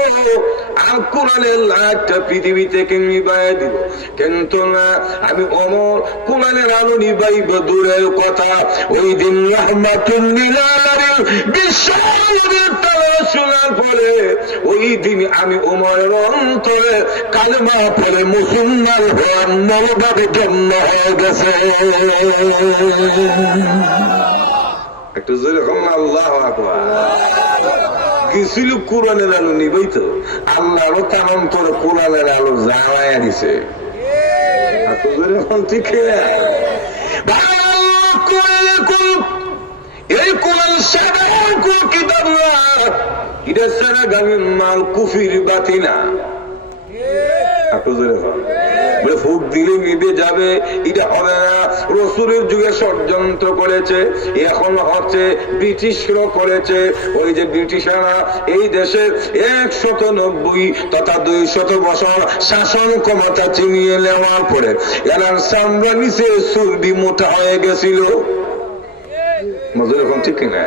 আর কোরআনের লাইটটা পৃথিবী থেকে নিবাই দিব। কিন্তু না, আমি ওমর কোরআনের আলো নিবাইব দূরের কথা, ওই দিন রাহমাতুল্লিল আলামিন বিশ্ব শোনার পরে ওই দিন আমি ওমরের অন্তরে কালেমা পড়ে মুসলমান হওয়ার মনোভাবে জন্ম হয়ে গেছে। একটু জোরে বলুন আল্লাহু আকবার। গেছিল কোরআনের আলো নিবই তো, আল্লাহরও তেমন করে কোরআনের আলো জ্বালায়া দিছে। একটু জোরে বলুন ঠিক না? এই কোরআন সাধারণ কোন কিতাব না, এটা সারা গামের মাল কুফির বাতি না। ফুক দিলে নিবে যাবে, এটা হবে না। রাসূলের যুগে ষড়যন্ত্র করেছে, এখন হচ্ছে ব্রিটিশরা করেছে। ওই যে ব্রিটিশরা এই দেশের 190 তথা 200 বছর শাসন ক্ষমতা ছিনিয়ে নেওয়ার পরে এরা চামড়া নিচে চর্বি মোটা হয়ে গেছিল। মজুর এখন ঠিক কিনা?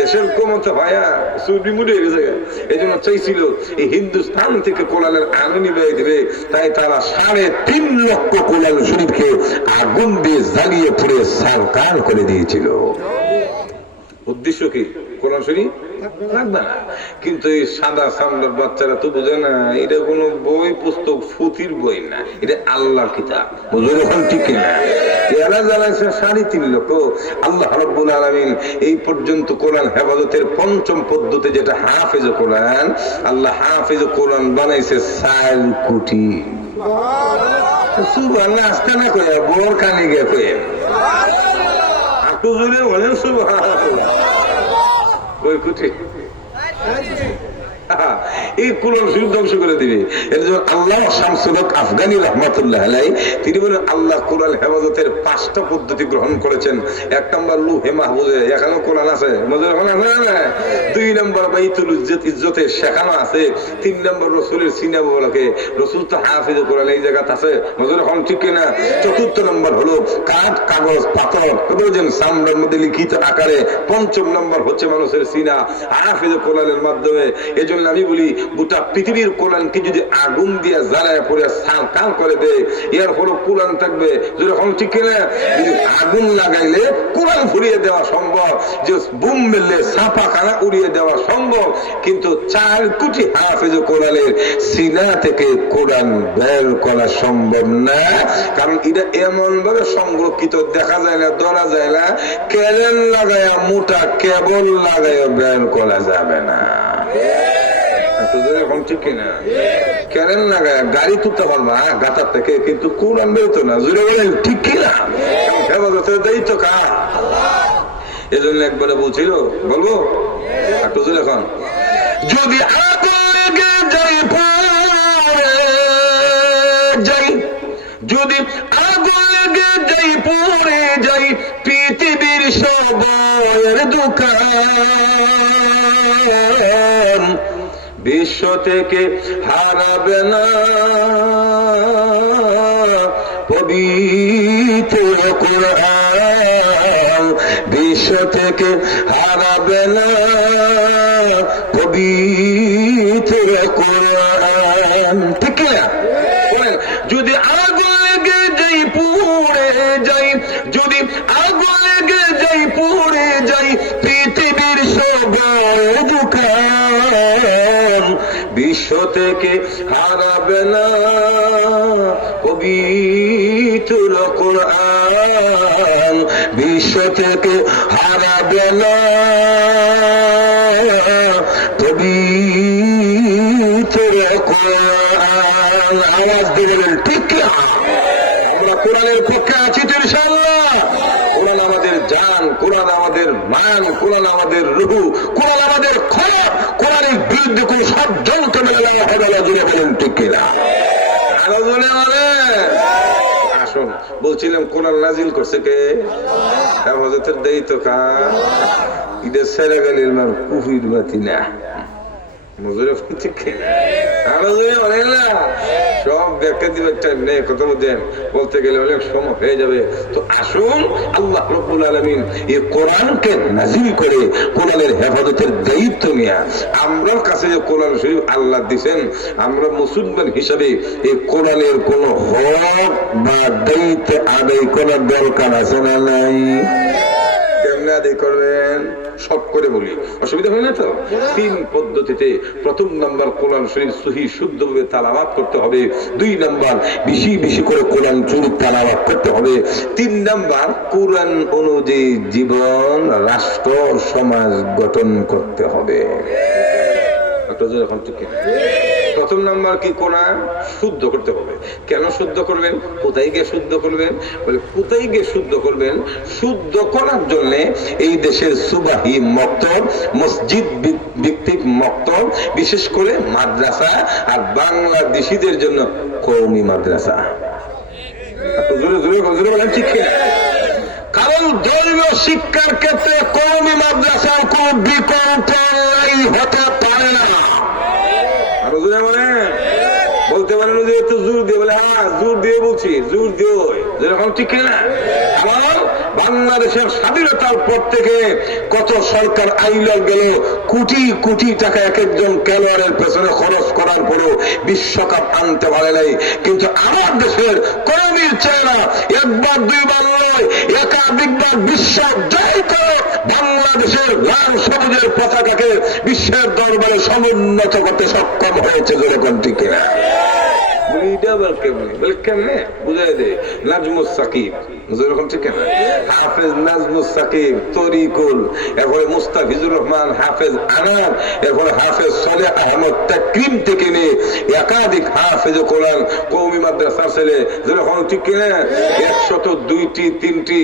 দেশের ক্ষমতা ভাইয়া চর্বি মুড়ে গেছে, এই জন্য চাইছিল এই হিন্দুস্তান থেকে কোরআনের আলো নিবাই দেবে। তাই তারা 3.5 লক্ষ কোরআন শরীফকে আগুন দিয়ে জ্বালিয়ে পুড়ে সারকার করে দিয়েছিল। উদ্দেশ্য কি? কোরআন শরীফ লাগবে না। কিন্তু এই সাদা চামড়ার বাচ্চারা তো বোঝে না এটা কোনো বই পুস্তক ফুতির বই না, এটা আল্লাহর কিতাব। বুঝুন এখন ঠিক না? এরা জ্বালাইছে 3.5 লক্ষ। আল্লাহ রাব্বুল আলামিন এই পর্যন্ত কোরআন হেফাজতের 5ম পদ্ধতি যেটা হাফেজ কোরআন, আল্লাহ হাফেজ কোরআন বানাইছে 4 কোটি। সুবহানাল্লাহ। আস্তে না কয়ে বোর কানে গিয়ে কয়ে একটু জোরে বলেন সুবহানাল্লাহ। কয় কোটি? এই কোরআন শরীফ ধ্বংস করে দিবে। এর জন্য আল্লাহ শামসুল হক আফগানি রাহমাতুল্লাহ আলাইহি তিনি বলেন আল্লাহ কোরআন হেফাজতের 5টা পদ্ধতি গ্রহণ করেছেন। 1 নম্বর লৌহে মাহফুজে এখানেও কোরআন আছে, 2 নম্বর বাইতুল ইজ্জতে সেখানে আছে, 3 নম্বর রাসূলের সিনা বলাকে রাসূল তো হাফেজ কোরআন এই জায়গাতে আছে। মজুর এখন ঠিক কিনা? 4 নম্বর হলো কাঠ কাগজ পাথর বুঝেন সামনের মধ্যে লিখিত আকারে। 5ম নম্বর হচ্ছে মানুষের সিনা হাফেজ কোরআনের মাধ্যমে। এজন্য আমি বলি গোটা পৃথিবীর কোরআনকে যদি আগুন দিয়ে জ্বালায় পড়ে সালকাল করে দেয় এর হলো কোরআন থাকবে। যখন ঠিক কিনা? আগুন লাগাইলে কোরআন ফুরিয়ে দেওয়া সম্ভব, যে বুম মেললে ছাপা খানা উড়িয়ে দেওয়া সম্ভব, কিন্তু 4 কোটি হাফেজ কোরআনের সিনা থেকে কোরআন বের করা সম্ভব না। কারণ এটা এমন ভাবে সংরক্ষিত, দেখা যায় না, ধরা যায় না। কেলেন লাগায় মোটা কেবল লাগায় বের করা যাবে না। ঠিক কিনা? কেরেন লাগায় গাড়ি তুলতে পারবা গাতার থেকে, কিন্তু কোরআন বেরোতো না। জুড়ে বলেন ঠিক কিনা? দায়িত্ব কার? এজন্য একবারে বলছিল, বলবো একটু জোরে এখন, যদি যদি আগুন লেগে যাই পড়ে যাই পৃথিবীর সবার দোকান, বিশ্ব থেকে হারাবে না পবিত্র কোরআন, বিশ্ব থেকে হারাবে না পবিত্র কোরআন। ঠিক না? যদি আগুন লেগে যাই পুড়ে যাই, যদি আগুন লেগে যাই পুড়ে যাই পৃথিবীর সবার দোকান, বিশ্ব থেকে হারাবে না পবিত্র কোরআন, বিশ্ব থেকে হারাবে না পবিত্র কোরআন। আওয়াজ দিয়ে বলেন ঠিক না? আমরা কোরআনের পক্ষে আছি তো ইনশাআল্লাহ। কোরআন আমাদের জান, কোরআন আমাদের মান, কোরআন আমাদের রূহ, কোরআন আমাদের খবর। কোরআনের বিরুদ্ধে কোন ষড়যন্ত্র জুড়ে বলেন ঠিক কিনা? আরো জনে আসুন, বলছিলাম কোরআন নাজিল করছে কে? হেফাজতের দায়িত্ব কার? এটা সেরা গালির মান কুফির বাতি না, সব ব্যাখ্যা দিবার টাইম নেই, কথা বলতে গেলে অনেক সময় হয়ে যাবে। তো আসুন, আল্লাহ রাব্বুল আলামিন এই কোরআনকে নাজিল করে কোরআনের হেফাজতের দায়িত্ব নিয়ে আমরার কাছে যে কোরআন শরীফ আল্লাহ দিয়েছেন, আমরা মুসলমান হিসাবে এই কোরআনের কোন হক বা দায়িত্ব আদায় করার দরকার আছে না নাই? কেমনে আদায় করবেন? সব করে বলি, অসুবিধা হয় না তো? 3 পদ্ধতিতে। প্রথম নাম্বার, কোরআন শরীফ সহিহ শুদ্ধভাবে তেলাওয়াত করতে হবে। 2 নাম্বার, বেশি বেশি করে কোরআন শরীফ তেলাওয়াত করতে হবে। 3 নাম্বার, কোরআন অনুযায়ী জীবন, রাষ্ট্র, সমাজ গঠন করতে হবে। প্রথম নাম্বার কি? কোরআন শুদ্ধ করতে হবে। কেন শুদ্ধ করবেন? কোথায় গিয়ে শুদ্ধ করবেন? বলে কোথায় গিয়ে শুদ্ধ করবেন? শুদ্ধ করার জন্য এই দেশের সুবাহি মক্তব, মসজিদ ভিত্তিক মক্তব, বিশেষ করে মাদ্রাসা, আর বাংলাদেশিদের জন্য কওমি মাদ্রাসা। জোরে জোরে জোরে বলেন ঠিক না? কারণ ধর্মীয় শিক্ষার ক্ষেত্রে কওমি মাদ্রাসার কোন বিকল্প হতে পারে না। আরো জোরে বলেন। বলতে পারেন যে একটু জোর দিয়ে, বলে হ্যাঁ জোর দিয়ে বলছি, জোর দিয়ে যেরকম ঠিক না? কারণ বাংলাদেশের স্বাধীনতার পর থেকে কত সরকার আইল গেল, কোটি কোটি টাকা এক একজন খেলোয়াড়ের পেছনে খরচ করার পরও বিশ্বকাপ আনতে পারে নাই। কিন্তু আমার দেশের কর্মীর চেহারা একবার 2 বার নয়, একাধিকবার বিশ্ব জয় করে বাংলাদেশের লাল সবুজের পতাকাকে বিশ্বের দরবারে সমুন্নত করতে সক্ষম হয়েছে। যেরকম ঠিক না? কেমনে বুঝাই দে? নাজমুস সাকিব, যেরকম ঠিক না? হাফেজ নাজমুস সাকিব, তরিকুল, এরপরে মুস্তাফিজুর রহমান, হাফেজ আনার, এরপরে হাফেজ সলেহ আহমদ তাকরিম থেকে নিয়ে একাধিক হাফেজ কোরআন কওমি মাদ্রাসার ছেলে। যেরকম ঠিক না? 102টি 3টি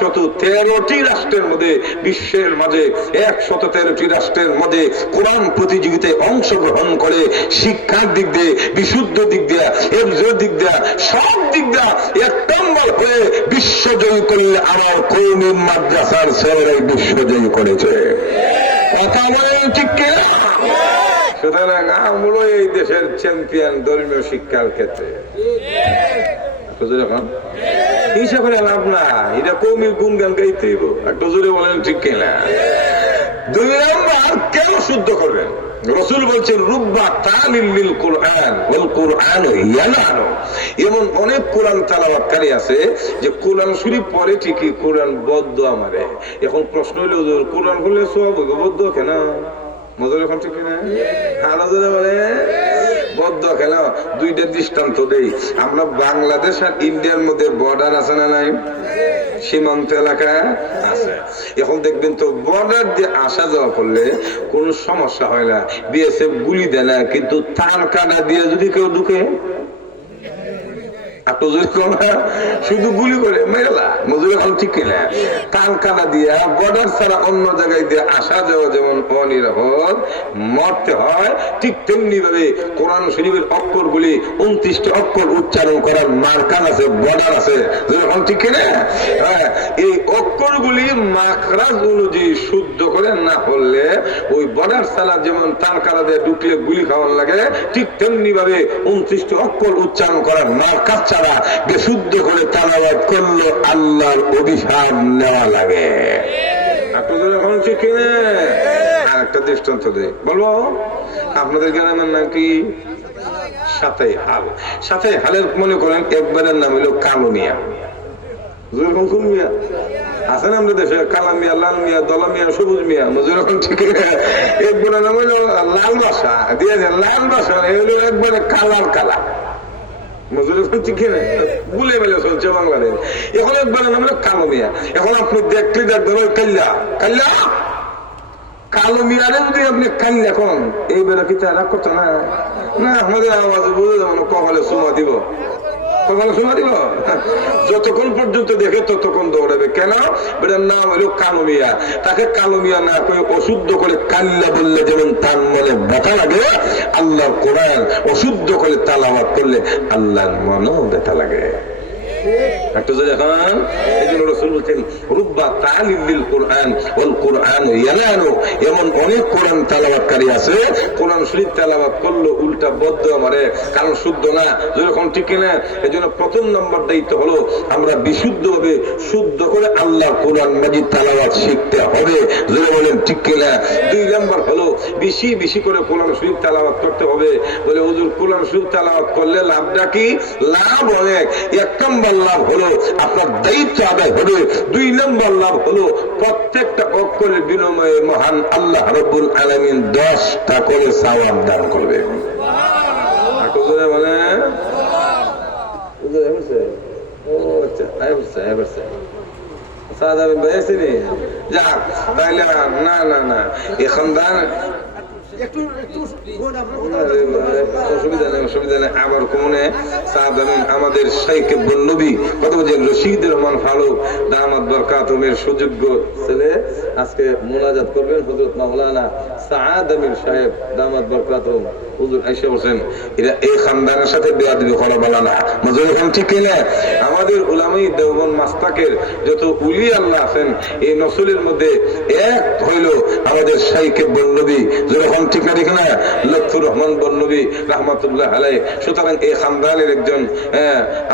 113টি রাষ্ট্রের মধ্যে, বিশ্বের মাঝে 113টি রাষ্ট্রের মধ্যে কোরআন প্রতিযোগিতায় অংশগ্রহণ করে শিক্ষার দিক দিয়ে, বিশুদ্ধ দিক দিয়ে, এর দিক দিয়ে, সব দিক দিয়ে 1 নম্বর হয়ে বিশ্বজয়ী করলে আমার কওমি মাদ্রাসার ছেলেরাই বিশ্বজয়ী করেছে। সুতরাং আমরা এই দেশের চ্যাম্পিয়ন ধর্মীয় শিক্ষার ক্ষেত্রে। হিসাব করে লাভ না, এটা কওমির গুণগান গাইতে হইব। একটু জোরে বলেন ঠিক কিনা? 2 নম্বর, কেন শুদ্ধ করবেন? রাসূল বলছেন রুব্বা তালিল কোরআন ওয়াল কোরআন ইয়ালানু। এমন অনেক কোরআন তেলাওয়াতকারী আছে যে কোরআন শরীফ পড়ে ঠিকই, কোরআন বদদোয়া মারে। এখন প্রশ্ন হলো, কোরআন বললে সওয়াব হবে, বদদোয়া কেন? মজা এখন ঠিক না? আলাদা মানে বদদোয়া কেন? 2টা দৃষ্টান্ত দেই। আমরা বাংলাদেশ আর ইন্ডিয়ার মধ্যে বর্ডার আছে না নাই? সীমান্ত এলাকা আছে। এখন দেখবেন তো বর্ডার দিয়ে আসা যাওয়া করলে কোন সমস্যা হয় না, বিএসএফ গুলি দেয় না। কিন্তু তার কাটা দিয়ে যদি কেউ ঢুকে, শুধু গুলি করে মেলা মজুরি এখন ঠিক কিনা কান কানা দিয়া বর্ডার ছাড়া অন্য জায়গায় দিয়ে আসা যাওয়া যেমন অনিরাপদ মরতে হয়, ঠিক তেমনি ভাবে কোরআন শরীফের অক্ষর গুলি 29টি অক্ষর উচ্চারণ করার মার্কান আছে, বর্ডার আছে, এখন ঠিক কিনা? এই অক্ষর গুলি মাখরাজ অনুযায়ী শুদ্ধ করে না করলে ওই বর্ডার ছাড়া যেমন তার কানা দিয়ে ঢুকলে গুলি খাওয়ার লাগে, ঠিক তেমনি ভাবে 29টি অক্ষর উচ্চারণ করার মার্কাজ ছাড়া বিশুদ্ধ করে তালাওয়াত করলে আল্লাহর অভিশাপ নেওয়া লাগে। আপনাদের এখন ঠিক কিনা? আর একটা দৃষ্টান্ত দেই, বলবো আপনাদের গ্রামের নাম কি? সাতাই হাল। সাতাই হালের মনে করেন একবারের নাম হলো কালো মিয়া। কোন মিয়া আছে না আমাদের দেশে? কালা মিয়া, লাল মিয়া, দলা মিয়া, সবুজ মিয়া। মজুরখন ঠিক একবারের নাম হলো লাল বাসা দিয়ে যায়। লাল বাসা এগুলো একবারে কালার কালা গুলে মেলে চলছে বাংলাদেশ। এখন একবার নাম হলো কালো মিয়া। এখন আপনি দেখতে দেখবেন কাল্লা কাল্লা কালো মিয়ারে যদি আপনি কাল্লা এখন এই বেলা কি তারা করতো না? না আমাদের আওয়াজ বুঝে যাবো না, কপালে সুমা দিব, কপালে সুমা দিব। যতক্ষণ পর্যন্ত দেখে ততক্ষণ দৌড়াবে। কেন? বেটার নাম হলো কালো মিয়া। তাকে কালো মিয়া না করে অশুদ্ধ করে কাল্লা বললে যেমন তার মনে ব্যথা লাগে, আল্লাহর কোরআন অশুদ্ধ করে তালাওয়াত করলে আল্লাহর মনেও ব্যথা লাগে। একটু এখন এই জন্য রাসূল বলছেন রুব্বা তালিলিল কোরআন ওয়াল কোরআন ইয়ালানু, এমন অনেক কোরআন তেলাওয়াতকারী আছে কোরআন শরীফ তেলাওয়াত করলো উল্টা বদদুয়া মারে, কারণ শুদ্ধ না। যখন ঠিক কিনা? এজন্য প্রথম নম্বর দায়িত্ব হলো আমরা বিশুদ্ধভাবে শুদ্ধ করে আল্লাহর কোরআন মাজিদ তেলাওয়াত শিখতে হবে। যদি বলেন ঠিক কিনা? 2 নম্বর হলো বেশি বেশি করে কোরআন শরীফ তেলাওয়াত করতে হবে। বলে হুজুর কোরআন শরীফ তেলাওয়াত করলে লাভটা কি? লাভ অনেক। 1 নম্বর লাভ হলো আপনার দায়িত্ব আদায় হবে। 2 নম্বর লাভ হলো প্রত্যেকটা অক্ষরের বিনিময়ে মহান আল্লাহ রাব্বুল আলামিন 10টা করে সওয়াব দান করবে। মানে না না না এখন দান অসুবিধা নেই, অসুবিধা নেই। আবার কোনে আমাদের শাইখে নবী কত বলছেন রশিদ রহমান ফারুক দামাত বরকাতুমের সুযোগ্য ছেলে আজকে মোনাজাত করবেন হযরত মাওলানা সাআদ আমির সাহেব দামাত বরকাতুম। হুজুর আয়েশা বলেন এরা এই খানদানের সাথে বেয়াদবি করা বলা না। মজুর এখন ঠিক কিনা? আমাদের উলামায়ে দেওবন্দ মাস্তাকের যত উলি আল্লাহ আছেন এই নসলের মধ্যে এক হইল আমাদের শাইখে নবী, যখন ঠিক না? ঠিক না? লুৎফুর রহমান বন্নবী রাহমাতুল্লাহ আলাইহি। সুতরাং এই খানদানের একজন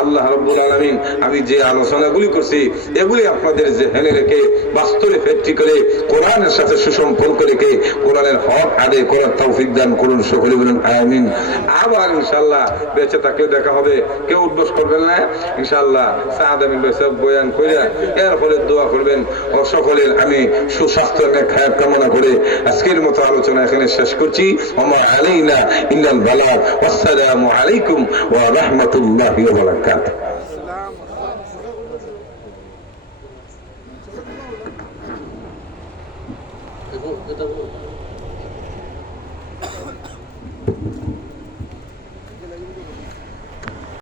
আল্লাহ রাব্বুল আলামিন আমি যে আলোচনাগুলি করছি এগুলি আপনাদের জেহেনে রেখে বাস্তবে ফেক্টি করে কোরআনের সাথে সুসম্পর্ক রেখে কোরআনের হক আদায় করার তৌফিক দান করুন। সকলে বলুন আমিন। আবার ইনশাআল্লাহ বেঁচে থাকলে দেখা হবে। কেউ উদ্বোস করবেন না ইনশাআল্লাহ। সাআদ আমিন ভাই সব বয়ান কইরা এরপরে দোয়া করবেন ও সকলের আমি সুস্বাস্থ্য নেক কামনা করে আজকের মতো আলোচনা এখানে শেষ করছি। ওমা আলাইনা ইল্লাল বালাগ। আসসালামু আলাইকুম ওয়া রাহমাতুল্লাহি ওয়া বারাকাতুহু।